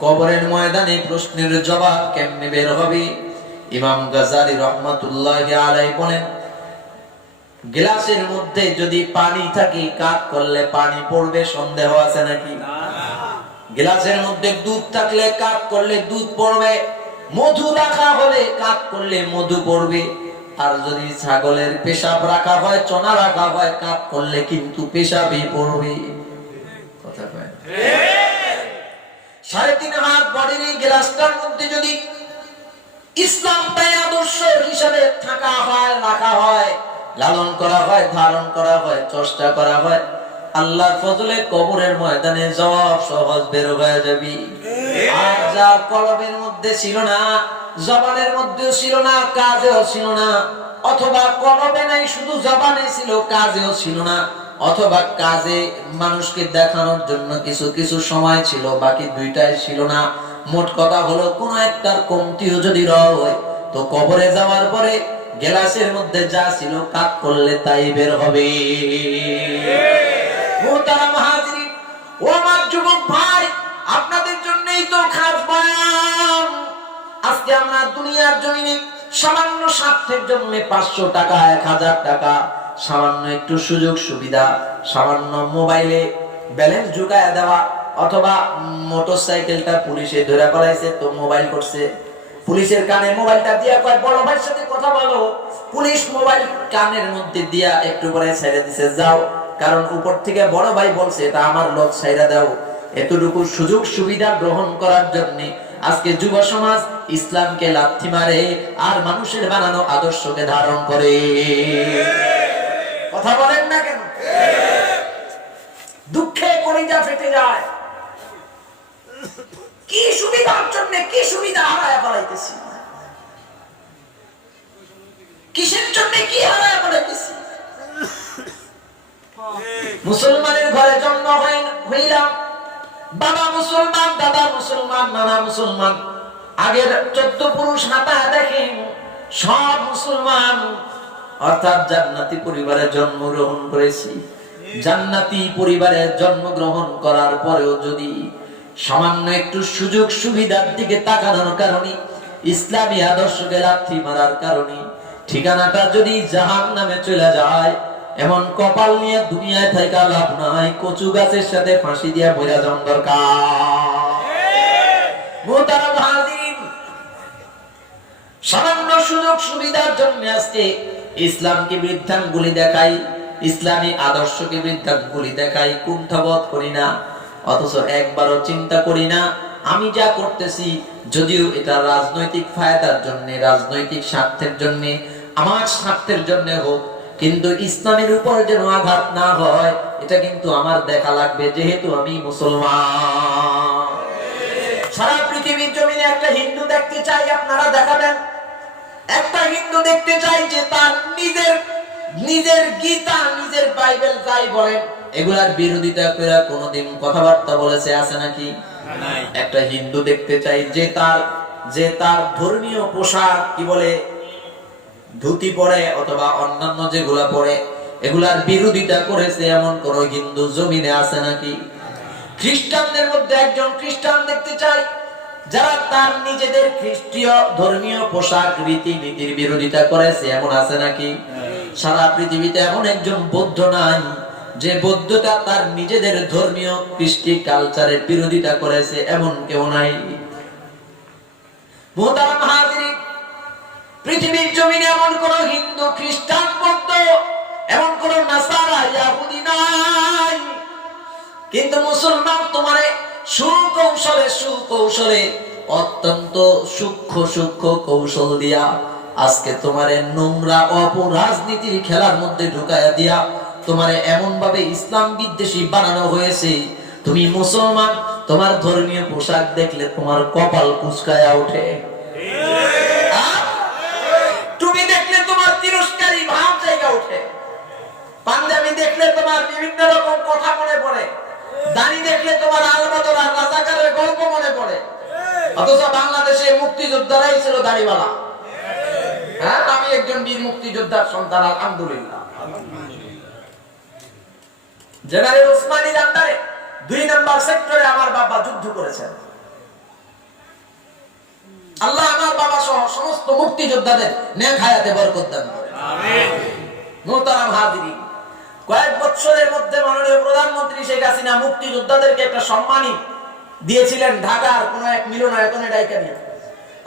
কবরের ময়দানে প্রশ্নের জবাব কেমনে বের হবে? ইমাম গাজ্জালী রাহমাতুল্লাহি আলাইহি বলেন গ্লাসের মধ্যে যদি পানি থাকে, কাট করলে পানি পড়বে, সন্দেহ আছে নাকি? গ্লাসের মধ্যে দুধ থাকলে কাট করলে দুধ পড়বে, মধু রাখা হলে কাট করলে মধু পড়বে। আর যদি ছাগলের পেশাব রাখা হয়, চনা রাখা হয়, কাট করলে কিন্তু পেশাবই পড়বে। কথা কয় না? 3.5 হাত বডির এই গ্লাসটার মধ্যে যদি ইসলামটাই আদর্শ হিসাবে থাকা হয়, রাখা হয়, লালন করা হয়, ধারণ করা হয়, চর্চা করা হয়, আল্লাহর ফজলে কবরের ময়দানে জবাব সহজ বের হয়ে যাবে। আর যা কলবের মধ্যে ছিল না, জবানের মধ্যেও ছিল না, কাজেও ছিল না, অথবা কলবে নাই শুধু জবানে ছিল, কাজেও ছিল না, অথবা কাজে মানুষকে দেখানোর জন্য কিছু কিছু সময় ছিল, বাকি দুইটাই ছিল না, মোট কথা হলো কোন একটার কমতিও যদি রয় তো কবরে যাওয়ার পরে গ্লাসের মধ্যে যা ছিল কাট করলে তাই বের হবে। মুহতারাম হাজিরিন, ও আমার যুবক ভাই, আপনাদের জন্যই তো খাস বয়ান। আজকে আমরা দুনিয়ার জমিনে সামান্য স্বার্থের জন্য 500 টাকা 1000 টাকা, সামান্য একটু সুযোগ সুবিধা, সামান্য মোবাইলে ব্যালেন্স ঢুকায় দেওয়া, অথবা মোটরসাইকেলটা পুলিশে ধরে ফেলাইছে তো মোবাইল করছে, পুলিশের কানে মোবাইলটা দিয়া কয় বড় ভাইয়ের সাথে কথা বলো, পুলিশ মোবাইল কানের মধ্যে দিয়া একটু পরে ছেড়ে দিছে যাও, কারণ উপর থেকে বড় ভাই বলছে এটা আমার লোক ছাইরা দাও। এতটুকু সুযোগ সুবিধা গ্রহণ করার জন্য আজকে যুব সমাজ ইসলামকে লাথি মারে আর মানুষের বানানো আদর্শকে ধারণ করে। কথা বলেন না কেন? দুঃখে কলিজা ফেটে যায়। কি সুবিধার জন্য কি সুবিধা হারায় ফেলাইতেছি, কিসের জন্য কি হারায় ফেলাইতেছি। মুসলমানের ঘরে জন্ম হইলাম, বাবা মুসলমান, দাদা মুসলমান, নানা মুসলমান, আগের 14 পুরুষ হাতা দেখেন সব মুসলমান, অর্থাৎ জান্নাতি পরিবারে জন্মগ্রহণ করেছি। জান্নাতি পরিবারে জন্মগ্রহণ করার পরেও যদি সামান্য একটু সুযোগ সুবিধার দিকে তাকানোর কারণে, ইসলামী আদর্শকে লাথি মারার কারণে ঠিকানাটা যদি জাহান্নামে চলে যায়, এমন কপাল নিয়ে দুনিয়ায় থাকা লাভ নাই, কচু গাছের সাথে ফাঁসি দিয়া মইরা যাওয়ার দরকার। মুহতারাম হাজিরিন, সামান্য সুযোগ সুবিধার জন্য আজকে ইসলামকে বৃদ্ধাঙ্গুলি দেখাই, ইসলামী আদর্শকে বৃদ্ধাঙ্গুলি দেখাই, কুণ্ঠাবোধ করি না, অথচ একবারও চিন্তা করি না আমি যা করতেছি যদিও এটা রাজনৈতিক ফায়দার জন্য, রাজনৈতিক স্বার্থের জন্য, আমার স্বার্থের জন্য হোক, কিন্তু ইসলামের উপর যেন আঘাত না হয় এটা কিন্তু আমার দেখা লাগবে, যেহেতু আমি মুসলমান। সারা পৃথিবীর জমিনে একটা হিন্দু দেখতে চাই, আপনারা দেখাবেন? একটা হিন্দু দেখতে চাই যে তার নিজের গীতা, নিজের বাইবেল যাই বলেন এগুলার বিরোধিতা করে কোনোদিন কথাবার্তা বলেছে আছে নাকি? একটা হিন্দু দেখতে চাই যে তার ধর্মীয় পোশাক কি বলে ধুতি পরে অথবা অন্যান্য যেগুলা পরে এগুলার বিরোধিতা করেছে এমন কোন হিন্দু জমিনে আছে নাকি? খ্রিস্টানদের মধ্যে একজন খ্রিস্টান দেখতে চাই যারা তার নিজেদের খ্রিস্টীয় ধর্মীয় পোশাক রীতিনীতির বিরোধিতা করেছে এমন আছে নাকি? সারা পৃথিবীতে এমন একজন বৌদ্ধ নাই যে বৌদ্ধতা তার নিজেদের ধর্মীয় কৃষ্টি কালচারের বিরোধিতা করেছে এমন কেউ নাই। মুহতারাম হাজিরিন, পৃথিবীর জমিনে এমন কোন হিন্দু, খ্রিস্টান, বৌদ্ধ, এমন কোন নাসারা, ইহুদি নাই, কিন্তু মুসলমান তোমারে সুকৌশলে অত্যন্ত সূক্ষ্ম কৌশল দিয়া আজকে তোমারে নোংরা অপরাজনীতির খেলার মধ্যে ঢুকাইয়া দিয়া তোমারে এমন ভাবে ইসলাম বিদ্বেষী বানানো হয়েছে, তুমি মুসলমান, তোমার ধর্মীয় পোশাক দেখলে তোমার কপাল কুঁচকায়া ওঠে, তুমি দেখলে তোমার তিরস্কারী ভাব জায়গা ওঠে, পাঞ্জাবি দেখলে তোমার বিভিন্ন রকম কথা মনে পড়ে, দাড়ি দেখলে তোমার আলবদর আর রাজাকারের গল্প মনে পড়ে, অথচ বাংলাদেশে মুক্তিযোদ্ধারাই ছিল দাড়িওয়ালা। হ্যাঁ, আমি একজন বীর মুক্তিযোদ্ধার সন্তান, আলহামদুলিল্লাহ। জেনারেল ওসমানীর আন্ডারে 2 নম্বর সেক্টরে আমার বাবা যুদ্ধ করেছেন। আল্লাহ আমার বাবা সহ সমস্ত মুক্তিযোদ্ধাদের নেক হায়াতে বরকত দান করেন। আমিন। মুহতারাম হাজিরিন, কয়েক বছরের মধ্যে মাননীয় প্রধানমন্ত্রী শেখ হাসিনা মুক্তিযোদ্ধাদেরকে একটা সম্মানী দিয়েছিলেন ঢাকার কোন এক মিলনায়তনে ডাইকা নিয়ে।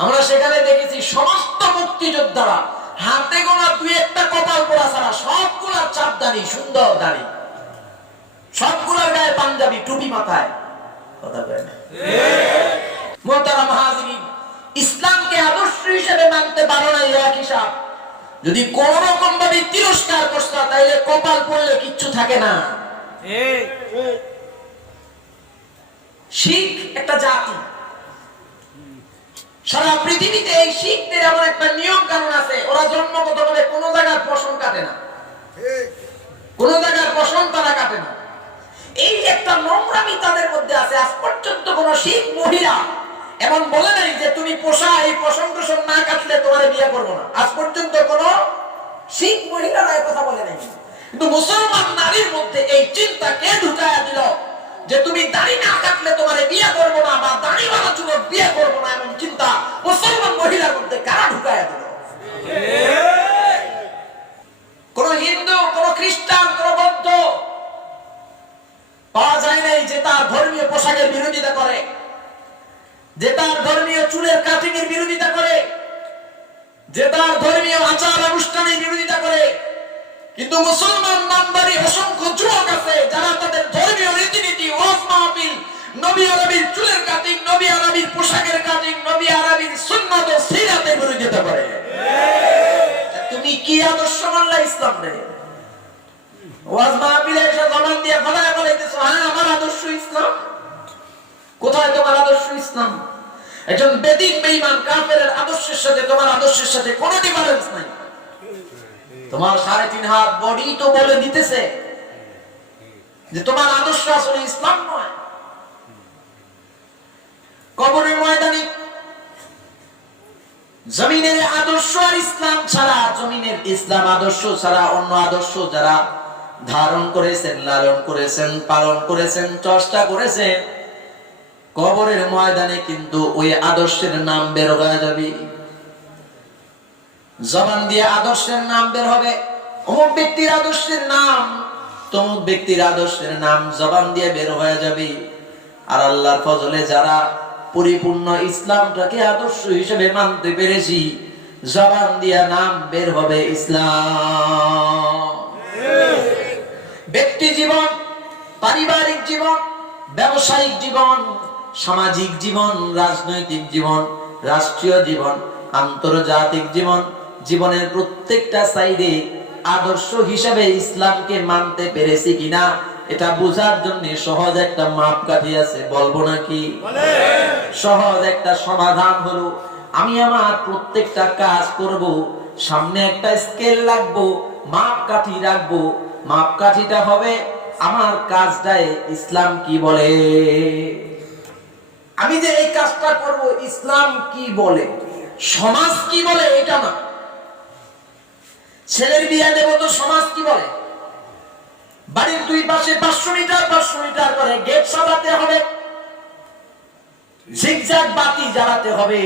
আমরা সেখানে দেখেছি সমস্ত মুক্তিযোদ্ধারা হাতে গোনা 2-1টা কপাল পোড়া ছাড়া সবগুলার চাপ দাড়ি, সুন্দর দাড়ি, সবগুলার গায়ে পাঞ্জাবি, টুপি মাথায়। কথা বলেন মুহতারাম হাজিরিন, ইসলামকে আদর্শ হিসেবে মানতে পারো না এক হিসাব, যদি কোন রকম ভাবে তিরস্কার করছ তাইলে কপাল পড়লে কিচ্ছু থাকে না। শিখ একটা জাতি, সারা পৃথিবীতে এই শিখদের এমন একটা নিয়ম কানুন আছে, ওরা জন্মগতভাবে কোন জায়গার পশম কাটে না, কোন জায়গার পশম তারা কাটে না। এই যে একটা নোংরামি তাদের মধ্যে আছে, আজ পর্যন্ত কোন শিখ মহিলা এমন বলে নাই যে তুমি পোষা এই পশম টসম না কাটলে তোমার বিয়ে করবো না। আজ পর্যন্ত কোন শিখ মহিলারা এই কথা বলে নাই। কিন্তু মুসলমান নারীর মধ্যে এই চিন্তা কে ঢুকায়া দিল যে তুমি দাড়ি না কাটলে তোমার বিয়ে করবো না, বা দাড়িওয়ালা যুবক বিয়ে করবো না, এমন চিন্তা মুসলমান মহিলার মধ্যে কারা ঢুকায়া দিল? কোন হিন্দু, কোন খ্রিস্টান, কোন বৌদ্ধ পাওয়া যায় নাই যে তার ধর্মীয় পোশাকের বিরোধিতা করে, যে তার ধর্মীয় চুলের কাটিং এর বিরোধিতা করে, যে তার ধর্মীয় আচার অনুষ্ঠানের বিরোধিতা করে। কিন্তু মুসলমান নামধারী অসংখ্য যুবক আছে যারা তাদের ধর্মীয় রীতিনীতি, ওয়াজ মাহফিল, নবী আরবির চুলের কাটিং, নবী আরবির পোশাকের কাটিং, নবী আরবির সুন্নাত ও সিরাতের বিরোধিতা করে। তুমি কি আদর্শ মানলা ইসলাম রে? ওয়াজ মাহফিলে এসে জবান দিয়ে ফলায় ফলাইতেছো, হ্যাঁ আমার আদর্শ ইসলাম। কোথায় তোমার আদর্শ ইসলাম? একজন বেদিন বেঈমান কাফেরের আদর্শের সাথে তোমার আদর্শের সাথে কোনো ডিফারেন্স নাই। তোমার 3.5 হাত বডি তো বলে দিতেছে যে তোমার আদর্শ আসলে ইসলাম নয়। কবরের ময়দানে জমিনের আদর্শ আর ইসলাম ছাড়া, জমিনের ইসলাম আদর্শ ছাড়া অন্য আদর্শ যারা ধারণ করেছেন, লালন করেছেন, পালন করেছেন, চর্চা করেছেন, কবরের ময়দানে কিন্তু ওই আদর্শের নাম বের হয়ে যাবে। জবান দিয়ে আদর্শের নাম বের হবে, অমুক ব্যক্তির আদর্শের নাম, তমুক ব্যক্তির আদর্শের নাম জবান দিয়ে বের হয়ে যাবে। আর আল্লাহর ফজলে যারা পরিপূর্ণ ইসলামটাকে আদর্শ হিসেবে মানতে পেরেছি, জবান দিয়ে নাম বের হবে ইসলাম। ব্যক্তি জীবন, পারিবারিক জীবন, ব্যবসায়িক জীবন, সামাজিক জীবন, রাজনৈতিক জীবন, রাষ্ট্রীয় জীবন, আন্তর্জাতিক জীবন, জীবনের প্রত্যেকটা সাইডে আদর্শ হিসেবে ইসলামকে মানতে পেরেছি কিনা এটা বোঝার জন্য সহজ একটা মাপকাঠি আছে, বলবো নাকি? সহজ একটা সমাধান হলো, আমি আমার প্রত্যেকটা কাজ করব, সামনে একটা স্কেল রাখবো, মাপকাঠি রাখবো, মাপকাঠিটা হবে আমার কাজটায় ইসলাম কি বলে। আমি যে এই কাজটা করব ইসলাম কি বলে, সমাজ কি বলে এটা না। ছেলের বিয়ে দেব তো সমাজ কি বলে, বাড়ির দুই পাশে 500 মিটার 500 মিটার করে গেট সাজাতে হবে, ঝিকঝাক বাতি জ্বালাতে হবে,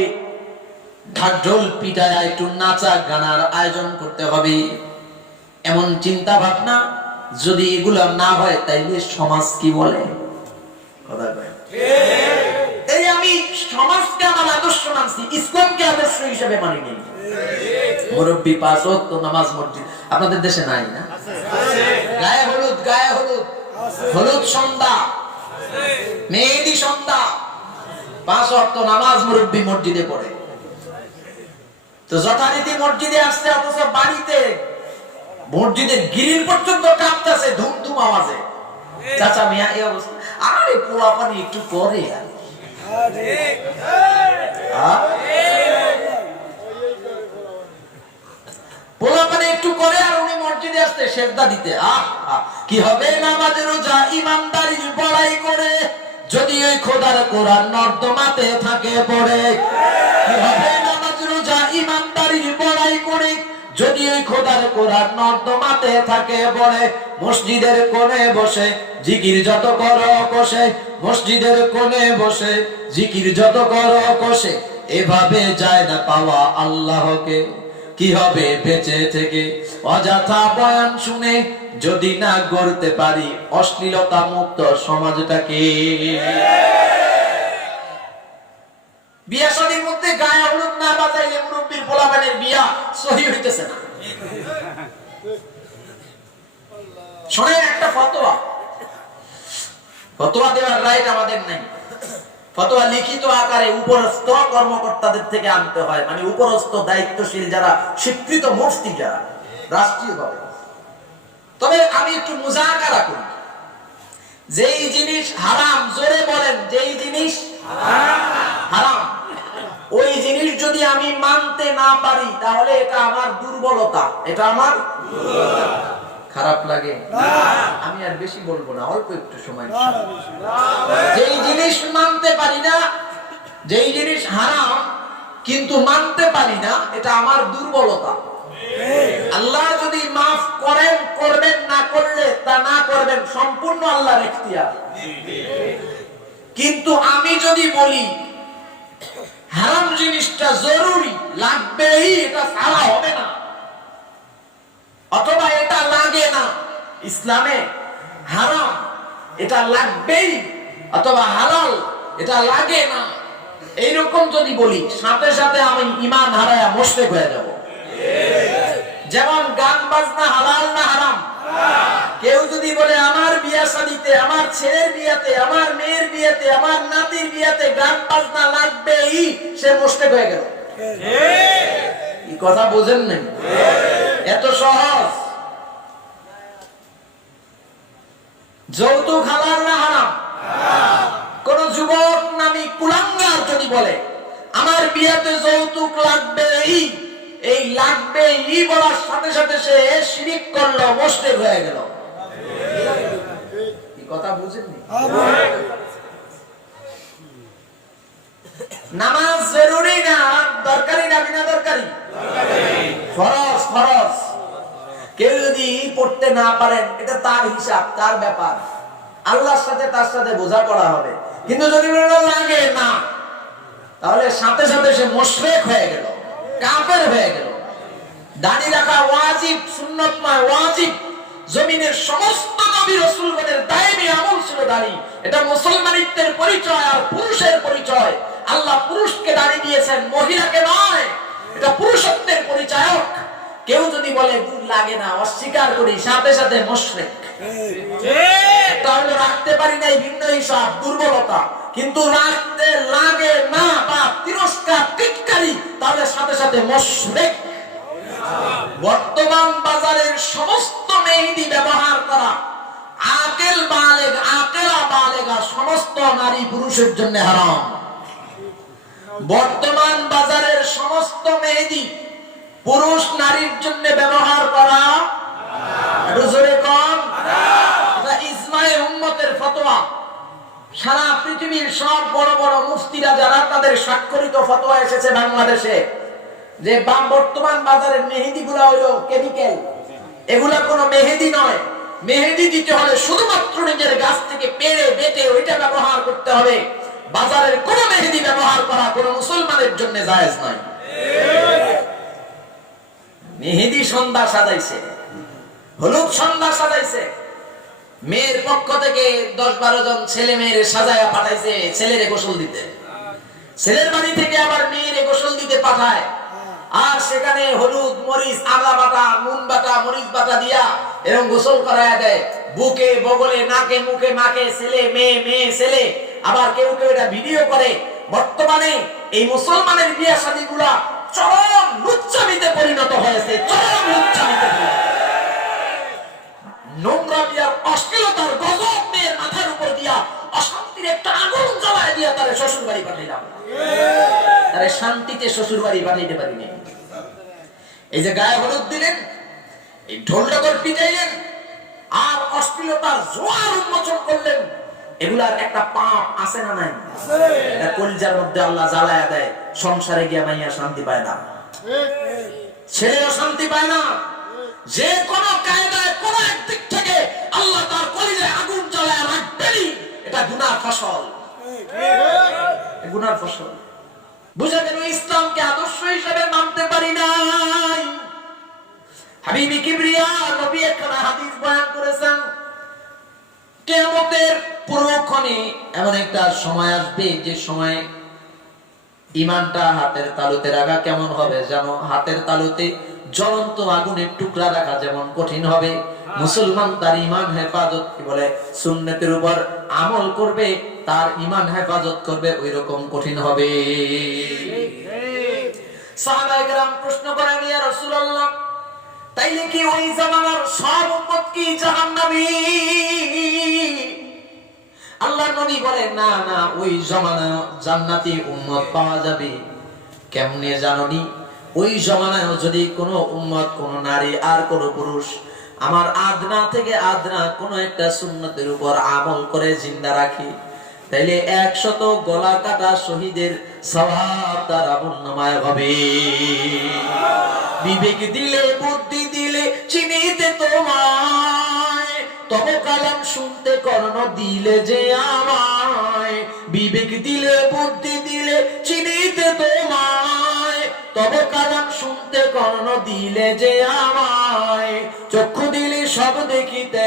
ঢাক ঢোল পিটায় একটু নাচা গানার আয়োজন করতে হবে। এমন চিন্তা ভাবনা যদি এগুলো না হয় তাইলে সমাজ কি বলে? কথা কয় এই আমি সমাজকে আমার আদর্শ মানছি, ইসলামকে আদর্শ হিসেবে মানি নেই। মুরব্বি 5 ওয়াক্ত নামাজ মসজিদ আপনাদের দেশে নাই না? গায়ে হলুদ, গায়ে হলুদ, হলুদ সন্ধ্যা, মেহেদি সন্ধ্যা, 5 ওয়াক্ত নামাজ মুরব্বি মসজিদে পড়ে। তো যথারীতি মসজিদে আসছে, অথচ বাড়িতে মসজিদের গ্রিল পর্যন্ত কাঁপতেছে ধুমধুম আওয়াজে। চাচা মিয়া এই অবস্থা, আরে পোলাপানি একটু করে পোলাপানি একটু করে, আর উনি মসজিদে আসতে সেজদা দিতে। কি হবে নামাজ রোজা ইমানদারির বড়াই করে, যদি ওই খোদার কোরআন নর্দমাতে থাকে পড়ে। কি হবে নামাজ রোজা ইমানদারির বড়াই করে, যদি ওই খোদার কোরআন নর্দমাতে থাকে পড়ে। মসজিদের কোণে বসে জিকির যত করো কষে, মসজিদের কোণে বসে জিকির যত করো কষে, এভাবে যায় না পাওয়া আল্লাহকে। কি হবে বেঁচে থেকে অযথা বয়ান শুনে, যদি না গড়তে পারি অশ্লীলতা মুক্ত সমাজটাকে। বিয়া শাদীর মধ্যে গায়ে হলুদ না বাজাইলে মুরব্বির পোলাপানের বিয়া সহি হইতেছে না। শোনেন একটা ফতোয়া, ফতোয়া দেওয়ার রাইট আমাদের নেই। ফতোয়া লিখিত আকারে উপরস্থ কর্মকর্তাদের থেকে আনতে হয়, মানে উপরস্থ দায়িত্বশীল যারা, স্বীকৃত মুফতি যারা রাষ্ট্রীয়ভাবে। তবে আমি একটু মুজাকারা করি, যেই জিনিস হারাম জোরে বলেন, যেই জিনিস হারাম ওই জিনিস যদি আমি মানতে না পারি তাহলে এটা আমার দুর্বলতা, এটা আমার খারাপ লাগে। আমি আর বেশি বলবো না, অল্প একটু সময়। যেই জিনিস মানতে পারি না যেই জিনিস হারাম কিন্তু মানতে পারি না, এটা আমার দুর্বলতা। আল্লাহ যদি মাফ করেন করবেন, না করলে তা না করবেন, সম্পূর্ণ আল্লাহর ইখতিয়ার। কিন্তু আমি যদি বলি হারাম জিনিসটা জরুরি, লাগবেই, এটা ছাড়া হবে না, অথবা এটা লাগে না, ইসলামে হারাম এটা লাগবেই, অথবা হালাল এটা লাগে না, এইরকম যদি বলি, সাথে সাথে আমি ঈমান হারায়া মুশরিক হয়ে যাব। যেমন গান বাজনা হালাল না হারাম? কেউ যদি বলে আমার বিয়া শাদীতে, আমার ছেলের বিয়াতে, আমার মেয়ের বিয়াতে, আমার নাতির বিয়াতে গান বাজনা লাগবেই, সে মুশরিক হয়ে গেল। এই কথা বোঝেন নাই? এত সহজ। যৌতুক হালাল না হারাম? কোন যুবক নামী কুলাঙ্গার যদি বলে আমার বিয়াতে যৌতুক লাগবেই, এই লাগবেই বলার সাথে সাথে সে শিরিক করলো, মুশরিক হয়ে গেল। এই কথা বুঝেননি? নামাজ জরুরি না দরকারি না বিনা দরকারি? ফরজ, ফরজ। কেউ যদি পড়তে না পারেন, এটা তার হিসাব, তার ব্যাপার, আল্লাহর সাথে তার সাথে বোঝাপড়া হবে। কিন্তু যদি লাগে না, তাহলে সাথে সাথে সে মুশরিক হয়ে গেল, কাফের হয়ে গেল। দাড়ি রাখা ওয়াজিব, সুন্নত নয়, ওয়াজিব। জমিনের সমস্ত নবী রাসূলগণের দায়ী আমল ছিল দাড়ি। এটা মুসলমানিত্বের পরিচয় আর পুরুষের পরিচয়। আল্লাহ পুরুষকে দাড়ি দিয়েছেন, মহিলাকে নয়। এটা পুরুষত্বের পরিচায়ক। কেউ যদি বলে দুধ লাগে না, অস্বীকার করি, সাথে সাথে মুশরিক। তাহলে রাখতে পারি নাই, ভিন্ন হিসাব, দুর্বলতা। কিন্তু রাখতে লাগে না বা তিরস্কার, টিটকারি, তাহলে সাথে সাথে মুশরিক। বর্তমান বাজারের সমস্ত মেহেদি ব্যবহার করা আকেল বালেগ, আকেলা বালেগা সমস্ত নারী পুরুষের জন্য হারাম। বর্তমান বাজারের সমস্ত মেহেদি পুরুষ নারীর জন্য ব্যবহার করা জোরে কম, এটা ইজমায়ে উম্মতের ফতোয়া। সারা পৃথিবীর সব বড় বড় মুফতিরা যারা, তাদের স্বাক্ষরিত ফতোয়া এসেছে বাংলাদেশে যে বর্তমান বাজারের মেহেদি গুলা হইল কেমিক্যাল, এগুলা কোনো মেহেদি নয়। মেহেদি দিতে হলে শুধুমাত্র নিজের গাছ থেকে পেড়ে বেটে ওইটা ব্যবহার করতে হবে। বাজারের কোন মেহেদি ব্যবহার করা কোন মুসলমানের জন্য জায়েজ নয়। মেহেদি সন্ধ্যা সাজাইছে, হলুদ সন্ধ্যা সাজাইছে, মেয়ের পক্ষ থেকে 10-12 জন ছেলে মেয়ের সাজায়া পাঠাইছে ছেলেরে গোসল দিতে। ছেলের বাড়ি থেকে আবার মেয়েরে গোসল দিতে পাঠায়, আর সেখানে হলুদ, মরিচ, আদা বাটা, নুন বাটা, মরিচ বাটা দিয়া এরকম গোসল করায়া দেয়। বুকে, বগলে, নাকে, মুখে মাখে ছেলে, মেয়ে, মেয়ে ছেলে। আবার কেউ কেউ এটা ভিডিও করে। বর্তমানে এই মুসলমানের বিয়ে শাদী গুলা চরম লুচ্চামিতে পরিণত হয়েছে, চরম লুচ্চামিতে। নোংরা বিয়ার অশ্লীলতার গজব মেয়ের মাথার উপর দিয়া অশান্তির একটা আগুন জ্বালায় দিয়া তারে শ্বশুর বাড়ি পাঠাইলাম। তারে শান্তিতে শ্বশুর বাড়ি পাঠাইতে পারিনি। এই যে গায়ে হলুদ দিলেন, এই ঢোল ডগর পিটাইলেন, আর অশ্লীলতার জোয়ার উন্মোচন করলেন, এগুলার একটা পাপ আছে না নাই? এটা কলিজার মধ্যে আল্লাহ জ্বালায়া দেয়। সংসারে গিয়া মাইয়া শান্তি পায় না, ছেলেও শান্তি পায় না। যে কোনো কায়দায় কোন একদিক থেকে আল্লাহ তার কলিজায় আগুন জ্বালায় রাখবেনই। এটা গুনার ফসল, গুনার ফসল। বুঝা গেল ইসলামকে আদর্শ হিসেবে মানতে পারি নাই। হাবিবি কিবরিয়া নবী একখানা হাদিস বয়ান করেছেন, কিয়ামতের পূর্বক্ষণে এমন একটা সময় আসবে যে সময় ঈমানটা হাতের তালুতে রাখা কেমন হবে জানো? হাতের তালুতে জ্বলন্ত আগুনের টুকরা রাখা যেমন কঠিন হবে, মুসলমান তার ঈমান হেফাজত, কি বলে, সুন্নতের উপর আমল করবে, তার ঈমান হেফাজত করবে, ওই রকম কঠিন হবে। সাহাবায়ে কেরাম প্রশ্ন করেন, ইয়া রাসূলুল্লাহ, তাইলে কি ওই জামানার সব উম্মত কি জাহান্নামী? আল্লাহর নবী বলেন, না না, ওই জামানায় জান্নাতি উম্মত পাওয়া যাবে। কেমনে জাননি? ওই জামানায় যদি কোনো উম্মত, কোনো নারী আর কোনো পুরুষ আমার আদনা থেকে আদনা কোন একটা সুন্নতের উপর আমল করে জিন্দা রাখি, তাইলে 100 গলা কাটা শহীদের সওয়াব তার আমলনামায় হবে। বিবেক দিলে বুদ্ধি দিলে চিনিতে তোমায়, তবে কালাম শুনতে কর্ণ দিলে যে আমায়। বিবেক দিলে বুদ্ধি দিলে চিনিতে তোমায়, তবে কালাম শুনতে কর্ণ দিলে যে আমায়। চক্ষু দিলে সব দেখিতে,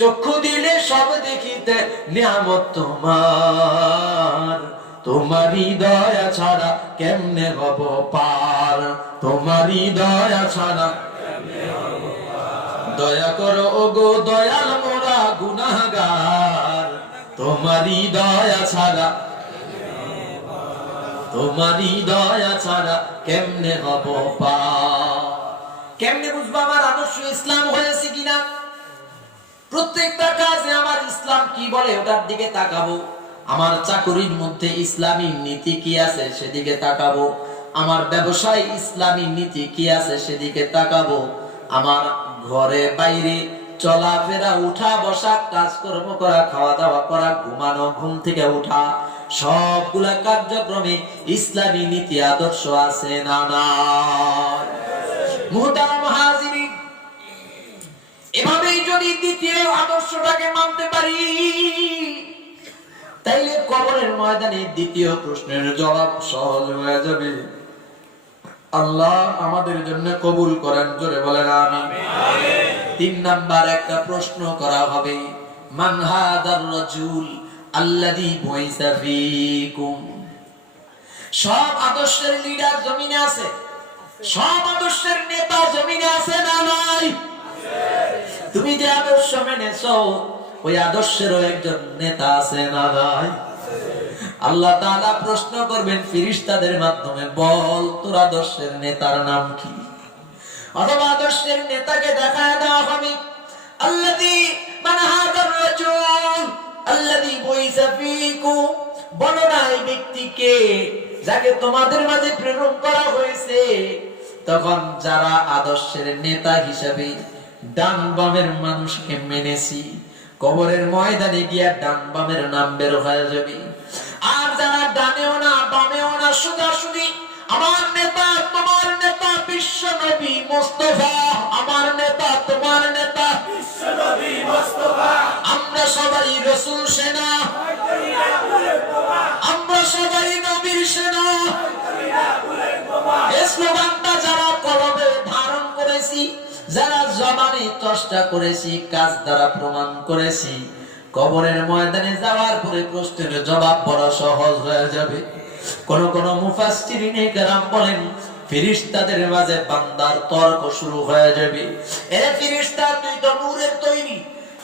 চক্ষু দিলে সব দেখিতে নিয়ামত তোমার। তোমারই দয়া ছাড়া কেমনে হব পার, তোমারই দয়া ছাড়া। দয়া করো ওগো দয়াল মোরা গুনাহগার, তোমারই দয়া ছাড়া, তোমারই দয়া ছাড়া কেমনে হব পার। কেমনে বুঝবো আমার আদর্শ ইসলাম হয়েছে কিনা? প্রত্যেকটা কাজে আমার ইসলাম কি বলে ওটার দিকে তাকাবো। আমার চাকরির মধ্যে ইসলামী নীতি কি আছে সেদিকে তাকাবো। আমার ব্যবসায় ইসলামী নীতি কি আছে সেদিকে তাকাবো। আমার ঘরে বাইরে চলাফেরা, উঠা বসা, কাজকর্ম করা, খাওয়া দাওয়া করা, ঘুমানো, ঘুম থেকে উঠা, সবগুলা কার্যক্রমে ইসলামী নীতি আদর্শ আছে না নাই? মুহতারাম হাজিরিন, এভাবেই যদি দ্বিতীয় আদর্শটাকে মানতে পারি, তাইলে কবরের ময়দানে দ্বিতীয় প্রশ্নের জবাব সহজ হয়ে যাবে। আল্লাহ আমাদের জন্য কবুল করেন, জোরে বলেন আমিন। 3 নাম্বার একটা প্রশ্ন করা হবে, মান হাদার রাজুল আল্লাযী বুইসা ফীকুম। সব আদর্শের লিডার জমিনে আছে, সব আদর্শের নেতা জমিনে আছে না নাই? তুমি যে আদর্শ মেনেছো ওই আদর্শেরও একজন নেতা আছে না নাই? আল্লাহ তাআলা প্রশ্ন করবেন ফেরেশতাদের মাধ্যমে, বল তোর আদর্শের নেতার নাম কি? অথবা আদর্শের নেতাকে দেখায় দেওয়া হবে, আল্লাযী মান হাদার রাজুল আল্লাযী বুইসা ফীকুম। বলো না এই ব্যক্তিকে যাকে তোমাদের মাঝে প্রেরণ করা হয়েছে। তখন যারা আদর্শের নেতা হিসেবে ডান বামের মানুষকে মেনেছি, কবরের ময়দানে গিয়া ডান বামের নাম বের হয়ে যাবে। আর যারা ডানেও না বামেও না সোজাসুজি আমার নেতা তোমার নেতা বিশ্ব নবী মুস্তাফা, আমার নেতা তোমার নেতা বিশ্ব নবী মুস্তাফা, আমরা সবাই রাসূল সেনা, আমরা সবাই নবীর সেনা। এই স্লোগানটা যারা কলবে ধারণ করেছি, যারা জবানে চর্চা করেছি, কাজ দ্বারা প্রমাণ করেছি, কবরের ময়দানে যাওয়ার পরে প্রশ্নের জবাব বড় সহজ হয়ে যাবে। কোন কোন মুফাসসিরিনে কেরাম বলেন ফেরেশতাদের মাঝে বান্দার তর্ক শুরু হয়ে যাবে, এরে ফেরেশতা তুই তো নূরের তৈরি,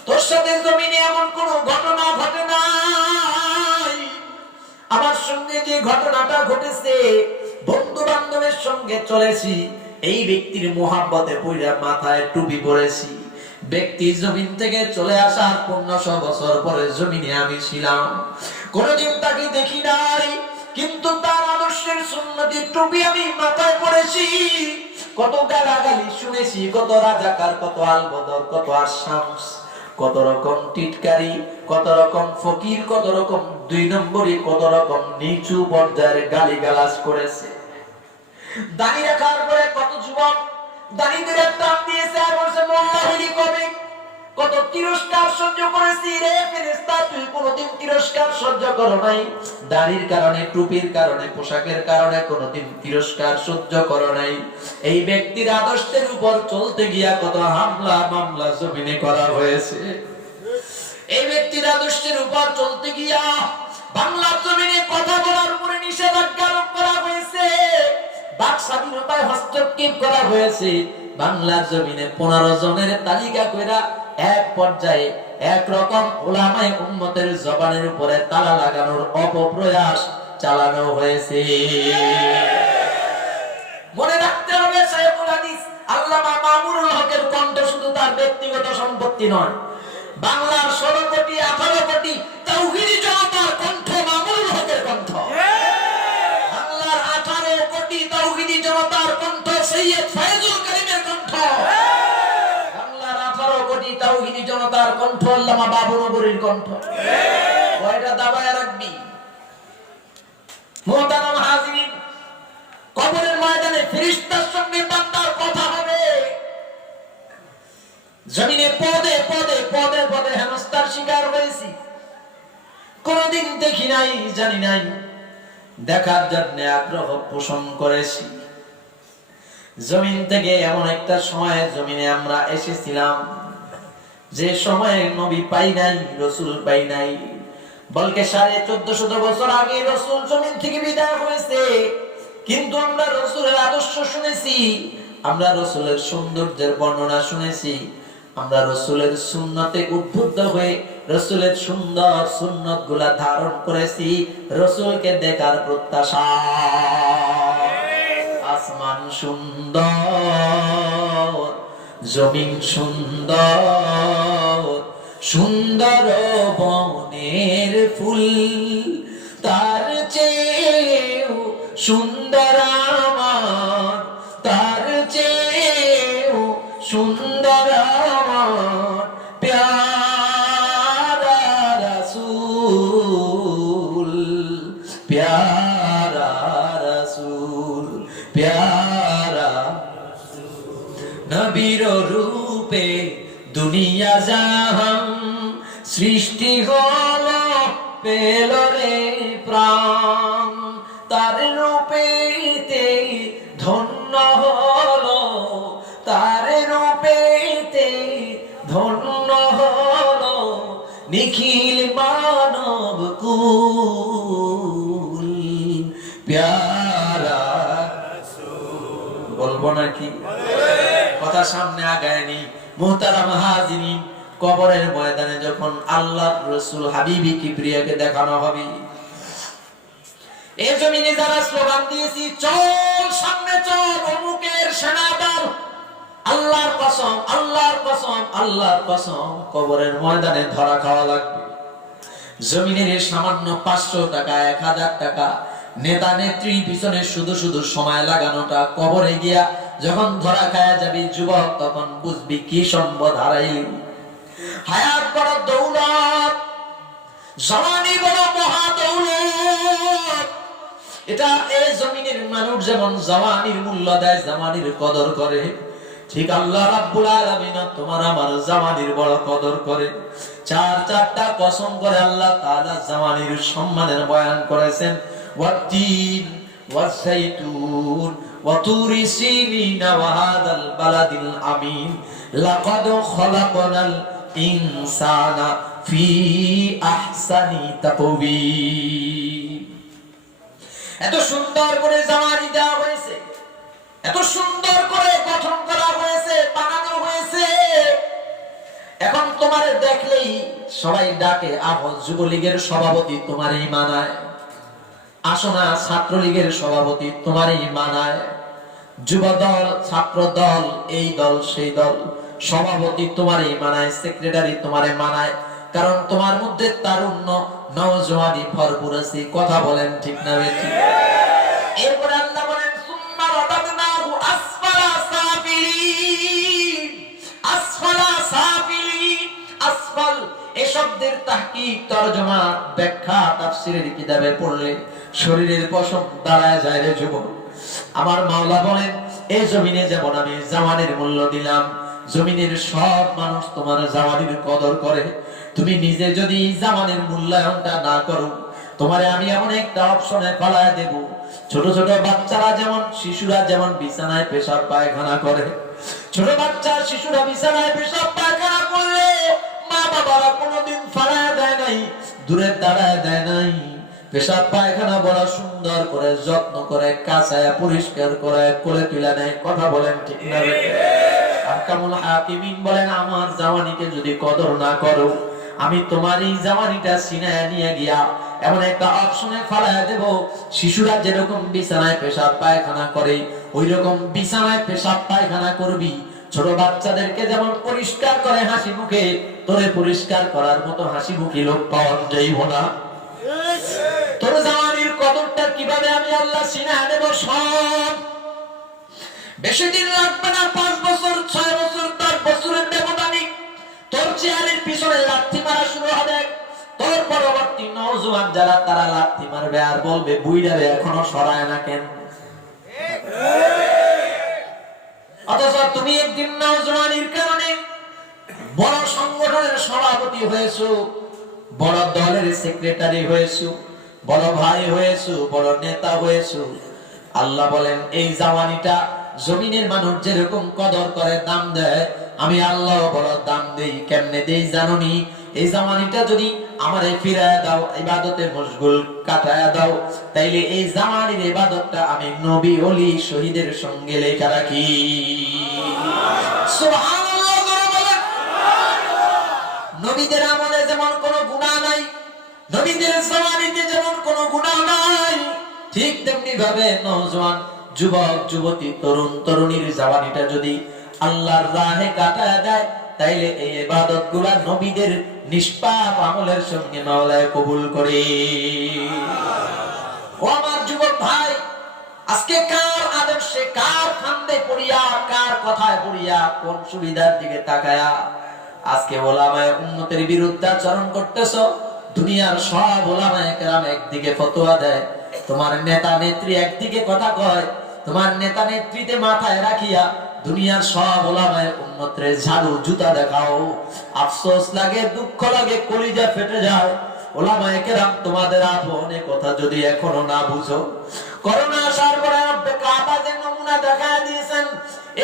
তোর সাথে জমিনে এমন কোন ঘটনা ঘটে নাই। আমার সঙ্গে যে ঘটনাটা ঘটেছে, বন্ধু বান্ধবের সঙ্গে চলেছি, এই ব্যক্তির মোহাব্বতে পড়ে মাথায় টুপি পরেছি, ব্যক্তি জমিন থেকে চলে আসার 1500 বছর পরে জমিনে আমি ছিলাম, কোনদিন তাকে দেখি নাই, কিন্তু তার আদর্শের সুন্নতির টুপি আমি মাথায় পরেছি। কত গালাগালি শুনেছি, কত রাজাকার, কত আলবদর, কত আশামস, কত রকম টিটকারি, কত রকম ফকির, কত রকম 2 নম্বরী, কত রকম নিচু পর্যায়ের গালিগালাজ করেছে। দাড়ি রাখার পরে কত যুবক দাড়িদের টান দিয়েছে আর বলছে মোল্লা হলি কবে। কত তিরস্কার সহ্য করেছি, রে ফেরেশতা তুই কোনদিন তিরস্কার সহ্য করো নাই। দাড়ির কারণে, টুপির কারণে, পোশাকের কারণে কোনদিন তিরস্কার সহ্য করো নাই। এই ব্যক্তির আদর্শের উপর চলতে গিয়া কত হামলা মামলা জমিনে করা হয়েছে। এই ব্যক্তির আদর্শের উপর চলতে গিয়া বাংলার জমিনে কথা বলার উপরে নিষেধাজ্ঞা আরোপ করা হয়েছে, বাক স্বাধীনতায় হস্তক্ষেপ করা হয়েছে। বাংলার জমিনে 15 জনের তালিকা কইরা এক পর্যায়ে একরকম উলামায়ে উম্মতের জবানের উপরে তালা লাগানোর অপপ্রয়াস চালানো হয়েছে। মনে রাখতে হবে শাইখুল হাদিস আল্লামা মামুনুল হকের কণ্ঠ শুধু তার ব্যক্তিগত সম্পত্তি নয়, বাংলার 16 কোটি 18 কোটি তাওহীদি জনতার কণ্ঠ মামুনুল হকের কণ্ঠ। বাংলার 18 কোটি তাওহীদি জনতার কণ্ঠ সৈয়দ ফয়জুল করিমের কণ্ঠ। বাংলার 18 কোটি তাওহীদি জনতার কণ্ঠ আল্লামা বাবু নগরীর কণ্ঠ। ওইটা দাবায় রাখবি। মুহতারাম হাজিরিন, কবরের ময়দানে ফেরেশতার সঙ্গে বান্দার কথা হবে। জমিনে পদে পদে পদে পদে হেনস্থার শিকার হয়েছি, কোনদিন দেখি নাই, জানি নাই, দেখার জন্য আগ্রহ পোষণ করেছি। জমিন থেকে এমন একটা সময়ে জমিনে আমরা এসেছিলাম যে সময়ে নবী পাই নাই, রসুল পাই নাই, বলকে 1450 বছর আগে রসুল জমিন থেকে বিদায় হয়েছে। কিন্তু আমরা রসুলের আদর্শ শুনেছি, আমরা রসুলের সৌন্দর্যের বর্ণনা শুনেছি, আমরা রসুলের সুন্নতে উদ্বুদ্ধ হয়ে রসুলের সুন্দর সুন্নত গুলা ধারণ করেছি, রসুলকে দেখার প্রত্যাশা। আসমান সুন্দর, জমিন সুন্দর, সুন্দর বনের ফুল, তার চেয়েও সুন্দর আমার, তার চেয়েও সুন্দর আমার প্যারা রাসূল, প্যারা রাসূল, প্যারা নবীর রূপে দুনিয়া জাহান সৃষ্টি হলো, পেল রে প্রাণ, তার রূপেতে ধন্য হলো, তার রূপেতে ধন্য হলো নিখিল মানব কুল, প্যারা বলবো নাকি? কথা সামনে আগায়নি। মুহতারাম হাজিরিন, কবরের ময়দানে যখন আল্লাহর রাসূল হাবিবি কিবরিয়াকে দেখানো হবে, এই জমিনে যারা স্লোগান দিয়েছি, চল সামনে চল, অমুকের সেনাদল, আল্লাহর কসম, আল্লাহর কসম, আল্লাহর কসম, কবরের ময়দানে ধরা খাওয়া লাগবে। জমিনের সামান্য 500 টাকা, 1000 টাকা নেতা নেত্রী পিছনে শুধু শুধু সময় লাগানোটা, কবরে গিয়া যখন ধরা খায়া যাবি যুবক, তখন বুঝবি কি সম্পদ হারাইলি। হায়াত বড় দৌলত, জওয়ানি বড় মহা দৌলত। এটা এই জমিনের মানুষ যেমন জওয়ানির মূল্য দেয়, জওয়ানির কদর করে, ঠিক আল্লাহ রাব্বুল আলামিন তোমার আমার জওয়ানির বড় কদর করে। চারটা কসম করে আল্লাহ তাআলা জওয়ানির সম্মানের বয়ান করেছেন। ওয়াতিন ওয়াসাইতুন ওয়াতুরি সিনিনা ওয়াহাদাল বালাদিল আমিন লাকাদ খলাকনাল ইনসানা ফি আহসানি তাকওয়িম। এত সুন্দর করে জওয়ানি দেওয়া হয়েছে, এত সুন্দর করে গঠন করা হয়েছে, বানানো হয়েছে। এখন তোমারে দেখলেই সবাই ডাকে, আহো যুবলীগের সভাপতি তোমারই মানায়, আসো না ছাত্রলীগের সভাপতি তোমারই মানায়, যুব দল, ছাত্র দল, এই দল সেই দল, সভাপতি তোমারই মানায়, সেক্রেটারি তোমারে মানায়, কারণ তোমার মধ্যে তারুণ্য, নওজোয়ানি ভরপুর আছে। কথা বলেন ঠিক না বেঠিক? এরপর আল্লাহ বলেন, সুম্মা রাদাদনাহু আসফালা সাফিলিন, আসফালা সাফিলিন। আসফাল এই শব্দের তাহকিক, তরজমা, ব্যাখ্যা তাফসীরের কিতাবে পড়লে শরীরের পশম দাঁড়ায় যায় রে যুবক। আমার মাওলা বলেন, এই জমিনে যেমন আমি জওয়ানির মূল্য দিলাম, জমিনের সব মানুষ তোমার জওয়ানির কদর করে। তুমি নিজে যদি জওয়ানির মূল্যায়নটা না করো, তোমারে আমি এমন একটা অপশনে ফলায় দেব। ছোট ছোট বাচ্চারা যেমন, শিশুরা যেমন বিছানায় পেশাব পায়খানা করে, ছোট বাচ্চা শিশুরা বিছানায় পেশাব পায়খানা করলে মা বাবারা কোনোদিন ফলায় দেয় নাই, দূরে দাঁড়ায় দেয় নাই। পেশাব পায়খানা বড় সুন্দর করে যত্ন করে কাঁচায়া পরিষ্কার করে কোলে তুলে নেয়। কথা বলেন ঠিক না? আহকামুল হাকিমিন বলেন, আমার জওয়ানিকে যদি কদর না করো, আমি তোমার এই জওয়ানিটা সিনায় নিয়ে গিয়া এমন একটা অপশনে ফেলায় দেব। শিশুরা যেরকম বিছানায় পেশাব পায়খানা করে, ওই রকম বিছানায় পেশাব পায়খানা করবি। ছোট বাচ্চাদেরকে যেমন পরিষ্কার করে হাসি মুখে, তোরে পরিষ্কার করার মতো হাসি মুখী লোক পাওয়া যাইব না। তোর জওয়ানির কদরটা কিভাবে আমি আল্লাহ সিনায় নেব? সব বেশি দিন লাগবে না, 5 বছর, 6 বছর, 10 বছরের ব্যবধানে তোর চেয়ারের পিছনে লাথি মারা শুরু হবে, তোর পরবর্তী নওজোয়ান যারা তারা লাথি মারবে আর বলবে বুইড়ারে এখনো সরায় না কেন। অথচ তুমি একদিন নওজোয়ানির কারণে বড় সংগঠনের সভাপতি হয়েছো, বড় দলের সেক্রেটারি হয়েছো, বড় ভাই হয়েছো, বড় নেতা হয়েছো। আল্লাহ বলেন এই জাওয়ানিটা জমিনের মানুষ যেরকম কদর করে দাম দেয়, আমি আল্লাহ বড় দাম দেই। কেমনে দেই জানোনি? এই জাওয়ানিটা যদি আমারে ফিরায় দাও, ইবাদতে মশগুল কাটায়া দাও, তাইলে এই জাওয়ানির ইবাদতটা আমি নবী ওলি শহীদের সঙ্গে লেখা রাখি। সুবহানাল্লাহ করে বলেন। নবীদের আমলে যেমন কোনো গুনাহ নাই, নবীদের জাওয়ানিতে যেমন কোনো গুনাহ নাই, ঠিক তেমনি ভাবে নওজোয়ান যুবক যুবতী তরুণ তরুণীর জাওয়ানিটা যদি আল্লাহর রাহে কাটায় দেয়, তাইলে এই ইবাদতগুলা নবীদের নিষ্পাপ আমলের সঙ্গে মাওলায় কবুল করে। ও আমার যুবক ভাই, আজকে কার আদর্শে, কার ফান্দে পড়িয়া, কার কথায় পড়িয়া, কোন সুবিধার দিকে তাকায়া আজকে ওলামায়ে উম্মতের বিরুদ্ধে আচরণ করতেছো? দুনিয়ার সব ওলামায়ে কেরাম একদিকে ফতোয়া দেয়, তোমার নেতা নেত্রী একদিকে কথা কয়, তোমার নেতা নেত্রীতে মাথায় রাখিয়া দুনিয়ার সব ওলামায়ে উম্মতরে ঝাড়ু জুতা দেখাও। আফসোস লাগে, দুঃখ লাগে, কলিজা ফেটে যায়। ওলামায়ে কেরাম তোমাদের আপন, এ কথা যদি এখনো না বুঝো। করোনা আসার পরে রব্বে কাবা যে নমুনা দেখায় দিয়েছেন,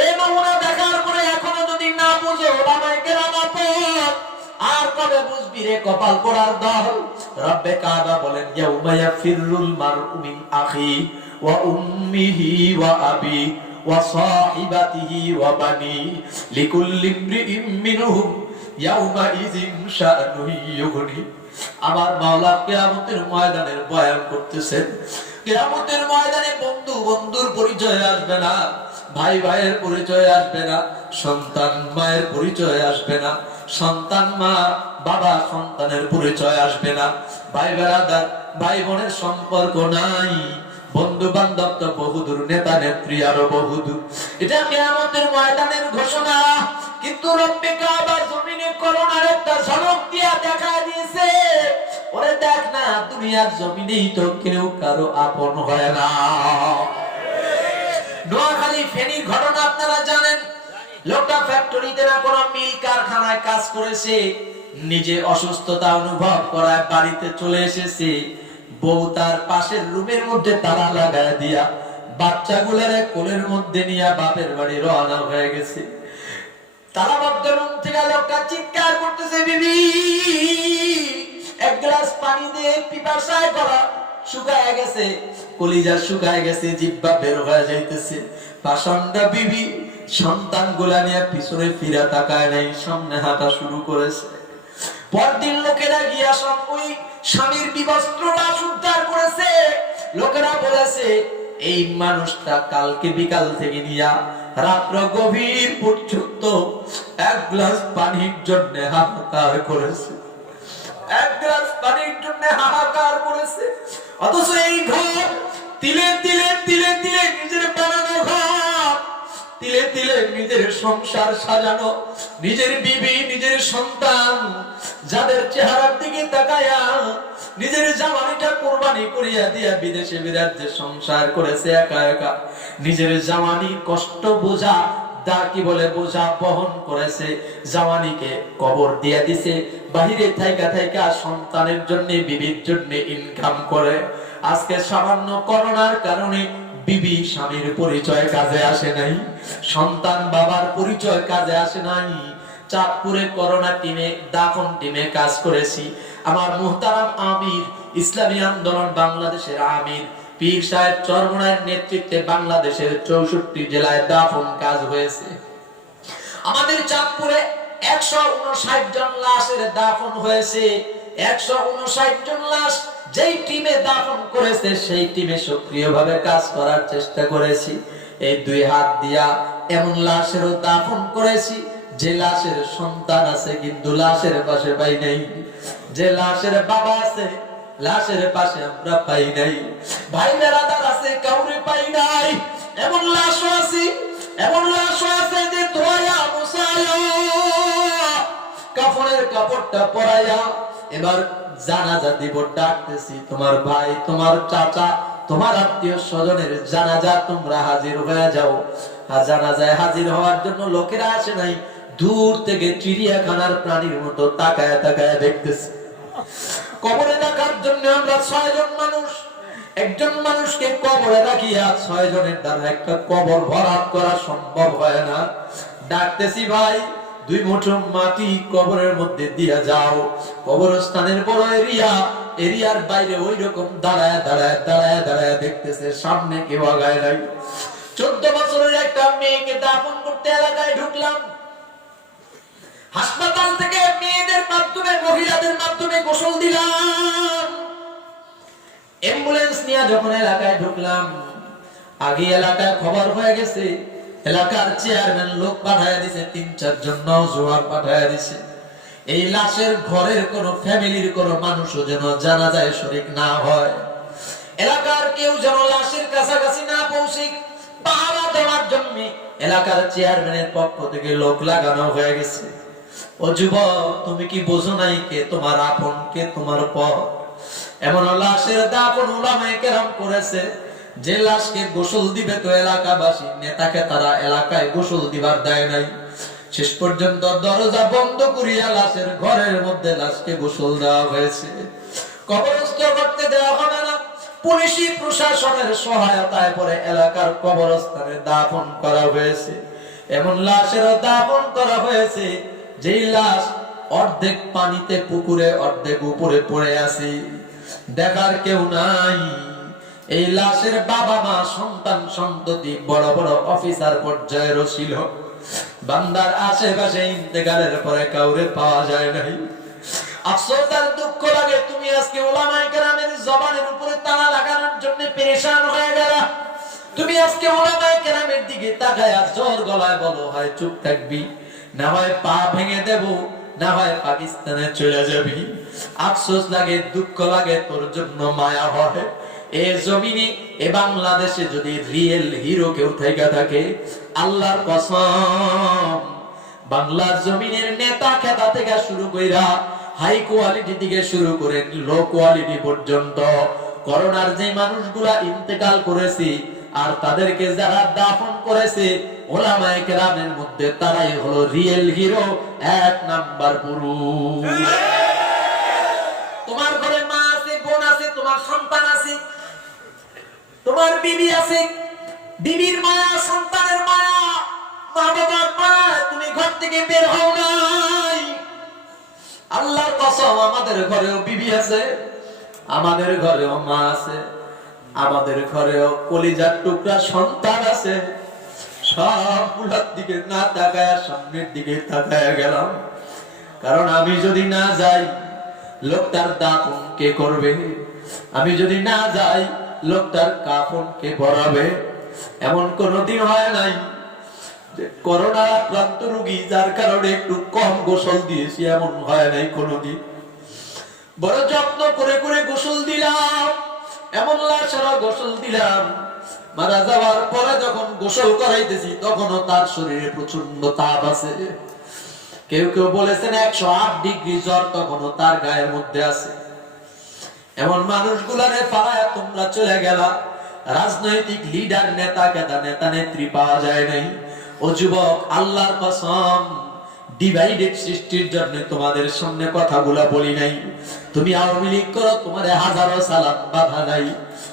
এই নমুনা দেখার পরে এখনো যদি না বুঝো ওলামায়ে কেরাম আপন, আর কবে বুঝবি রে কপাল পোড়ার দল? রব্বে কাবা বলেন ইয়াউমা ইয়াফিরুল মারউ মিন আখি ওয়া উম্মিহি ওয়া আবি ওয়া সাহিবাতিহি ওয়া বানি লিকুল্লি ইমরিইম মিনহুম ইয়াউমা ইযিন শাআনু ইউগনি। আমার মাওলা কিয়ামতের ময়দানের বয়ান করতেছেন। কিয়ামতের ময়দানে বন্ধু বন্ধুর পরিচয় আসবে না, ভাই ভাইয়ের পরিচয় আসবে না, সন্তান মায়ের পরিচয় আসবে না, সন্তান মা বাবা সন্তানের পরিচয় আসবে না, ভাই বেরাদার ভাই বোনের সম্পর্ক নাই, বন্ধু বান্ধব তো বহুদূর, নেতা নেত্রী আরো বহুদূর। এটা কিয়ামতের ময়দানের ঘোষণা। কিন্তু রব্বে কাবা জমিনে করোনার একটা ঝলক দিয়া দেখা দিয়েছে, ওরে দেখ না, দুনিয়ার জমিনেই তো কেউ কারো আপন হয় না। নোয়াখালী ফেনীর ঘটনা আপনারা জানেন। লোকটা ফ্যাক্টরিতে না কোন মিল কারখানায় কাজ করেছে, নিজে অসুস্থতা অনুভব করায় বাড়িতে চলে এসেছে। বউ তার পাশের রুমের মধ্যে তালা লাগায় দিয়া বাচ্চাগুলোর কোলের মধ্যে নিয়ে বাপের বাড়ি রওনা হয়ে গেছে। তালাবদ্ধ রুম থেকে লোকটা চিৎকার করতেছে, বিবি এক গ্লাস পানি দিয়ে, পিপাসায় গলা শুকায় গেছে, কলিজা শুকায় গেছে, জিহ্বা বের হয়ে যাইতেছে। পাষণ্ডা বিবি সন্তানগুলা নিয়ে পিছনে ফিরে তাকায় নাই, সামনে হাঁটা শুরু করেছে। পরদিন লোকেরা গিয়া ওই স্বামীর বিবস্ত্র লাশ উদ্ধার করেছে। লোকেরা বলেছে এই মানুষটা কালকে বিকাল থেকে নিয়া রাত্র গভীর পর্যন্ত এক গ্লাস পানির জন্য হাহাকার করেছে, এক গ্লাস পানির জন্য হাহাকার করেছে। অথচ এই ঘর তিলে তিলে তিলে তিলে নিজের বানানো ঘর, তিলে তিলে নিজের সংসার সাজানো, নিজের বিবি নিজের সন্তান, যাদের চেহারার দিকে তাকায়া নিজের জামানিটা কোরবানি করিয়া দিয়া বিদেশে বিরাজ্যে সংসার করেছে একা একা। নিজের জামানি কষ্ট বোঝা কি বলে বোঝা বহন করেছে, জাওয়ানিকে কবর দিয়া দিছে, বাহিরে থাইকা থাইকা সন্তানের জন্য বিবির জন্য ইনকাম করে। আজকে সামান্য করোনার কারণে বিবি স্বামীর পরিচয় কাজে আসে নাই, সন্তান বাবার পরিচয় কাজে আসে নাই। চাঁদপুরে করোনা টিমে, দাফন টিমে কাজ করেছি। আমার মুহতারাম আমির, ইসলামী আন্দোলন বাংলাদেশের আমির পীর সাহেব চরমনায়ের নেতৃত্বে বাংলাদেশের 64 জেলায় দাফন কাজ হয়েছে। আমাদের চাঁদপুরে 159 জন লাশের দাফন হয়েছে। 159 জন লাশ যেই টিমে দাফন করেছে সেই টিমে সক্রিয়ভাবে কাজ করার চেষ্টা করেছি। এই দুই হাত দিয়া এমন লাশেরও দাফন করেছি যে লাশের সন্তান আছে কিন্তু লাশের পাশে পাই নাই, যে লাশের বাবা আছে লাশের পাশে আমরা পাই নাই, ভাই বেরাদার আছে কাউরে পাই নাই। এমন লাশও আছে, এমন লাশও আছে যে ধোয়া মুসায়া কাফনের কাপড়টা পরাইয়া এবার জানাজা দিব, ডাকতেছি তোমার ভাই, তোমার চাচা, তোমার আত্মীয় স্বজনের জানাজা তোমরা হাজির হয়ে যাও। আর জানাজায় হাজির হওয়ার জন্য লোকেরা আসে নাই, দূর থেকে চিড়িয়াখানার প্রাণীর মতো তাকায় তাকায় দেখতেছে। কবরে রাখার জন্য আমরা 6 জন মানুষ, একজন মানুষকে কবরে রাখিয়া 6 জনের দ্বারা একটা কবর ভরাট করা সম্ভব হয় না। ডাকতেছি ভাই, 2 মুঠো মাটি কবরের মধ্যে দিয়া যাও। কবরস্থানের বড় এরিয়ার বাইরে ওই রকম দাঁড়ায় দেখতেছে, সামনে কেউ আগায় নাই। 14 বছরের একটা মেয়েকে দাফন করতে এলাকায় ঢুকলাম। হাসপাতাল থেকে মেয়েদের মাধ্যমে, মহিলাদের মাধ্যমে গোসল দিলাম। অ্যাম্বুলেন্স নিয়ে যখন এলাকায় ঢুকলাম, আগে এলাকায় খবর হয়ে গেছে, এলাকার চেয়ারম্যান লোক পাঠায় দিছে, 3-4 জন নওজোয়ান পাঠায় দিছে। এই লাশের ঘরের কোন ফ্যামিলির কোন মানুষও যেন জানাজায় শরীক না হয়, এলাকার কেউ যেন লাশের কাছাকাছি না পৌঁছে, পাহারা দেওয়ার জন্য এলাকার চেয়ারম্যানের পক্ষ থেকে লোক লাগানো হয়ে গেছে। ও যুবক, তুমি কি বোঝো নাই কে তোমার আপন, কে তোমার পর? এমন লাশের দাফন উলামায়ে কেরাম করেছে, যে লাশকে গোসল দিবে তো এলাকাবাসী, নেতাকে তারা এলাকায় গোসল দিবার দেয় নাই। শেষ পর্যন্ত দরজা বন্ধ করিয়া লাশের ঘরের মধ্যে লাশকে গোসল দেওয়া হয়েছে। কবরস্থ করতে দেওয়া হবে না, পুলিশি প্রশাসনের সহায়তায় পরে এলাকার কবরস্থানে দাফন করা হয়েছে। এমন লাশেরও দাফন করা হয়েছে যেই লাশ অর্ধেক পানিতে পুকুরে, অর্ধেক উপরে পড়ে আছে, দেখার কেউ নাই। এই লাশের বাবা মা, সন্তান সন্ততি বড় বড় অফিসার পর্যায়ের ছিল। বান্দার আশেপাশে ইন্তেকালের পরে কাউরে পাওয়া যায় নাই। আফসোস আর দুঃখ লাগে, তুমি আজকে উলামায়ে কেরামের জবানের উপরে তালা লাগানোর জন্য পেরেশান হয়ে গেলা। তুমি আজকে উলামায়ে কেরামের দিকে তাকায়া জোর গলায় বলো, হয় চুপ থাকবি, না হয় পা ভেঙে দেব, না হয় পাকিস্তানে চলে যাবি। আফসোস লাগে, দুঃখ লাগে, তোর জন্য মায়া হয়। এ জমিনে, এ বাংলাদেশে যদি রিয়েল হিরো কেউ থেকে থাকে, আল্লাহর কসম, বাংলার জমিনের নেতা খেতা থেকে শুরু কইরা হাই কোয়ালিটি থেকে শুরু করে লো কোয়ালিটি পর্যন্ত করোনার যে মানুষগুলা ইন্তেকাল করেছে আর তাদেরকে যারা দাফন করেছে, উলামায়ে কেরামের মধ্যে তারাই হলো রিয়েল হিরো, 1 নাম্বার পুরুষ। তোমার ঘরে মা আছে, বোন আছে, তোমার সন্তান আছে, তোমার বিবি আছে, বিবির মায়া, সন্তানের মায়া, মা বাবার মায়া, তুমি ঘর থেকে বের হও নাই। আল্লাহর কসম, আমাদের ঘরেও বিবি আছে, আমাদের ঘরেও মা আছে, আমাদের ঘরেও কলিজার টুকরা সন্তান আছে। সবগুলোর দিকে না তাকায় সামনের দিকে তাকায় গেলাম, কারণ আমি যদি না যাই লোকটার দাফন কে করবে? আমি যদি না যাই লোকটার কাফন কে পরাবে? এমন কোনদিন হয় নাই যে করোনা আক্রান্ত রোগী যার কারণে একটু কম গোসল দিয়েছি, এমন হয় নাই কোনদিন। বড় যত্ন করে করে গোসল দিলাম, এমন লাশেরও গোসল দিলাম। মারা যাওয়ার পরে যখন গোসল করাইতেছি তখনও তার শরীরে প্রচন্ড তাপ আছে। কেউ কেউ বলেছেন 108 ডিগ্রি জ্বর তখনও তার গায়ের মধ্যে আছে। এমন মানুষগুলারে ফালায়া তোমরা চলে গেলা। রাজনৈতিক লিডার, নেতা কেতা, নেতা নেত্রী পাওয়া যায় নাই। ও যুবক, আল্লাহর কসম, ডিভাইডেড সৃষ্টির জন্য তোমাদের সামনে কথাগুলা বলি নাই। তুমি আওয়ামী লীগ করো, তোমার হাজারো সালাম বাধা নাই।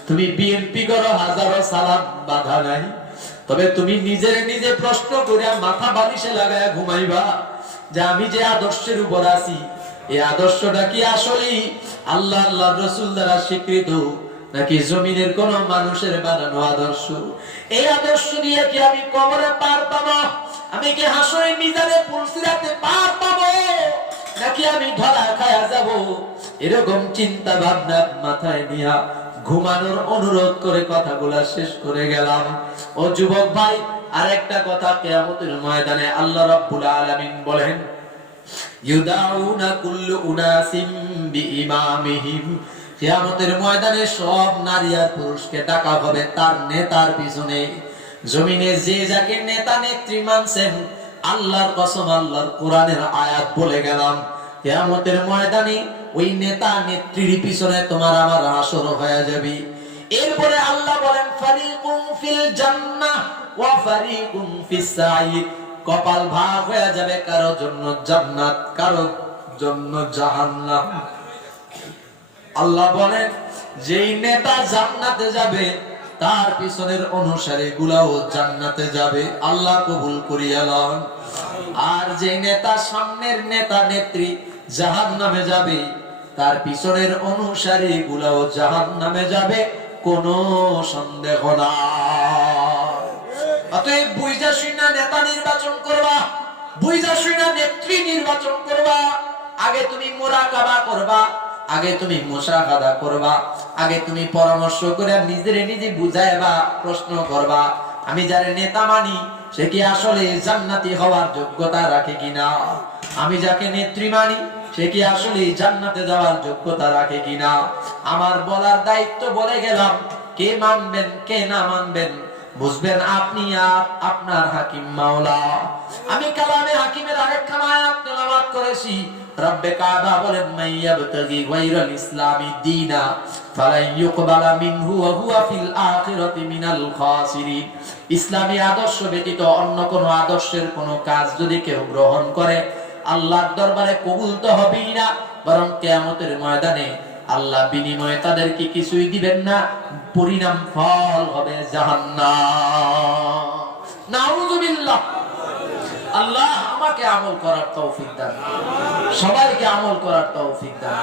তুমি বিএনপি করো, হাজারো সালাম বাধা নাই। তবে তুমি নিজের নিজে প্রশ্ন করে মাথা বালিশে লাগায়া ঘুমাইবা যে আমি যে আদর্শের উপর আছি, এই আদর্শটা কি আসলেই আল্লাহ আল্লাহ রাসূল দ্বারা স্বীকৃত, নাকি জমিনের কোন মানুষের বানানো আদর্শ? এই আদর্শ দিয়ে কি আমি কবরে পার পাবো? আমি কি হাসরে মিজানে পুলসিরাতে পার পাবো, নাকি আমি ধরা খায়া যাব? এরকম চিন্তা ভাবনা মাথায় নিয়া ঘুমানোর অনুরোধ করে কথাগুলা শেষ করে গেলাম। ও যুবক ভাই, আরেকটা কথা, কিয়ামতের ময়দানে আল্লাহ রাব্বুল আলামিন বলেন, ইউদাউনা কুল্লু উনাসিম বিইমামিহিম। কিয়ামতের ময়দানে সব নারী আর পুরুষকে ডাকা হবে তার নেতার পিছনে। জমিনে যে যাকে নেতা নেত্রী মানছেন, আল্লাহর কসম, আল্লাহর কোরআনের আয়াত বলে গেলাম, কিয়ামতের ময়দানে ওই নেতা নেত্রীর পিছনে তোমার আমার হাসর হয়ে যাবে। এরপরে আল্লাহ বলেন ফারিকুম ফিল জান্নাহ ওয়া ফারিকুম ফিস সাঈদ। কপাল ভাগ হয়ে যাবে, কারো জন্য জান্নাত, কারো জন্য জাহান্নাম। আল্লাহ বলেন যেই নেতা জান্নাতে যাবে তার পিছনের অনুসারী গুলাও জান্নাতে যাবে, আল্লাহ কবুল করিয়া লন। আর যে নেতা সামনের নেতা নেত্রী জাহান্নামে যাবে তার পিছনের অনুসারী গুলাও জাহান্নামে যাবে, কোনো সন্দেহ নাই। অতএব বুঝা শুনা নেতা নির্বাচন করবা, বুঝা শুনা নেত্রী নির্বাচন করবা। আগে তুমি মুরাকাবা করবা, আগে তুমি মুশাহাদা করবা, আগে তুমি পরামর্শ করে নিজেরে নিজে বুঝাইবা, প্রশ্ন করবা আমি যারে নেতা মানি সে কি আসলে জান্নাতি হওয়ার যোগ্যতা রাখে কিনা, আমি যাকে নেত্রী মানি সে কি আসলে জান্নাতে যাওয়ার যোগ্যতা রাখে কিনা। আমার বলার দায়িত্ব বলে গেলাম, কে মানবেন কে না মানবেন বুঝবেন আপনি আর আপনার হাকিম মাওলা। আমি কালামে হাকিমের আরেকখানা আয়াত তেলাওয়াত করেছি। রব্বে কাবা বলেন মাইয়াবতাগি গায়রাল ইসলামি দীনা ফালান ইউকবালা মিনহু ওয়া হুয়া ফিল আখিরাতি মিনাল খাসিরিন। ইসলামী আদর্শ ব্যতীত অন্য কোন আদর্শের কোন কাজ যদি কেউ গ্রহণ করে আল্লাহর দরবারে কবুল তো হবেই না, বরং কিয়ামতের ময়দানে আল্লাহ বিনিময়ে তাদেরকে কিছুই দিবেন না, পরিণাম ফল হবে জাহান্নাম। নাউযুবিল্লাহ। আল্লাহ আমাকে আমল করার তৌফিক দান, সবাইকে আমল করার তৌফিক দান।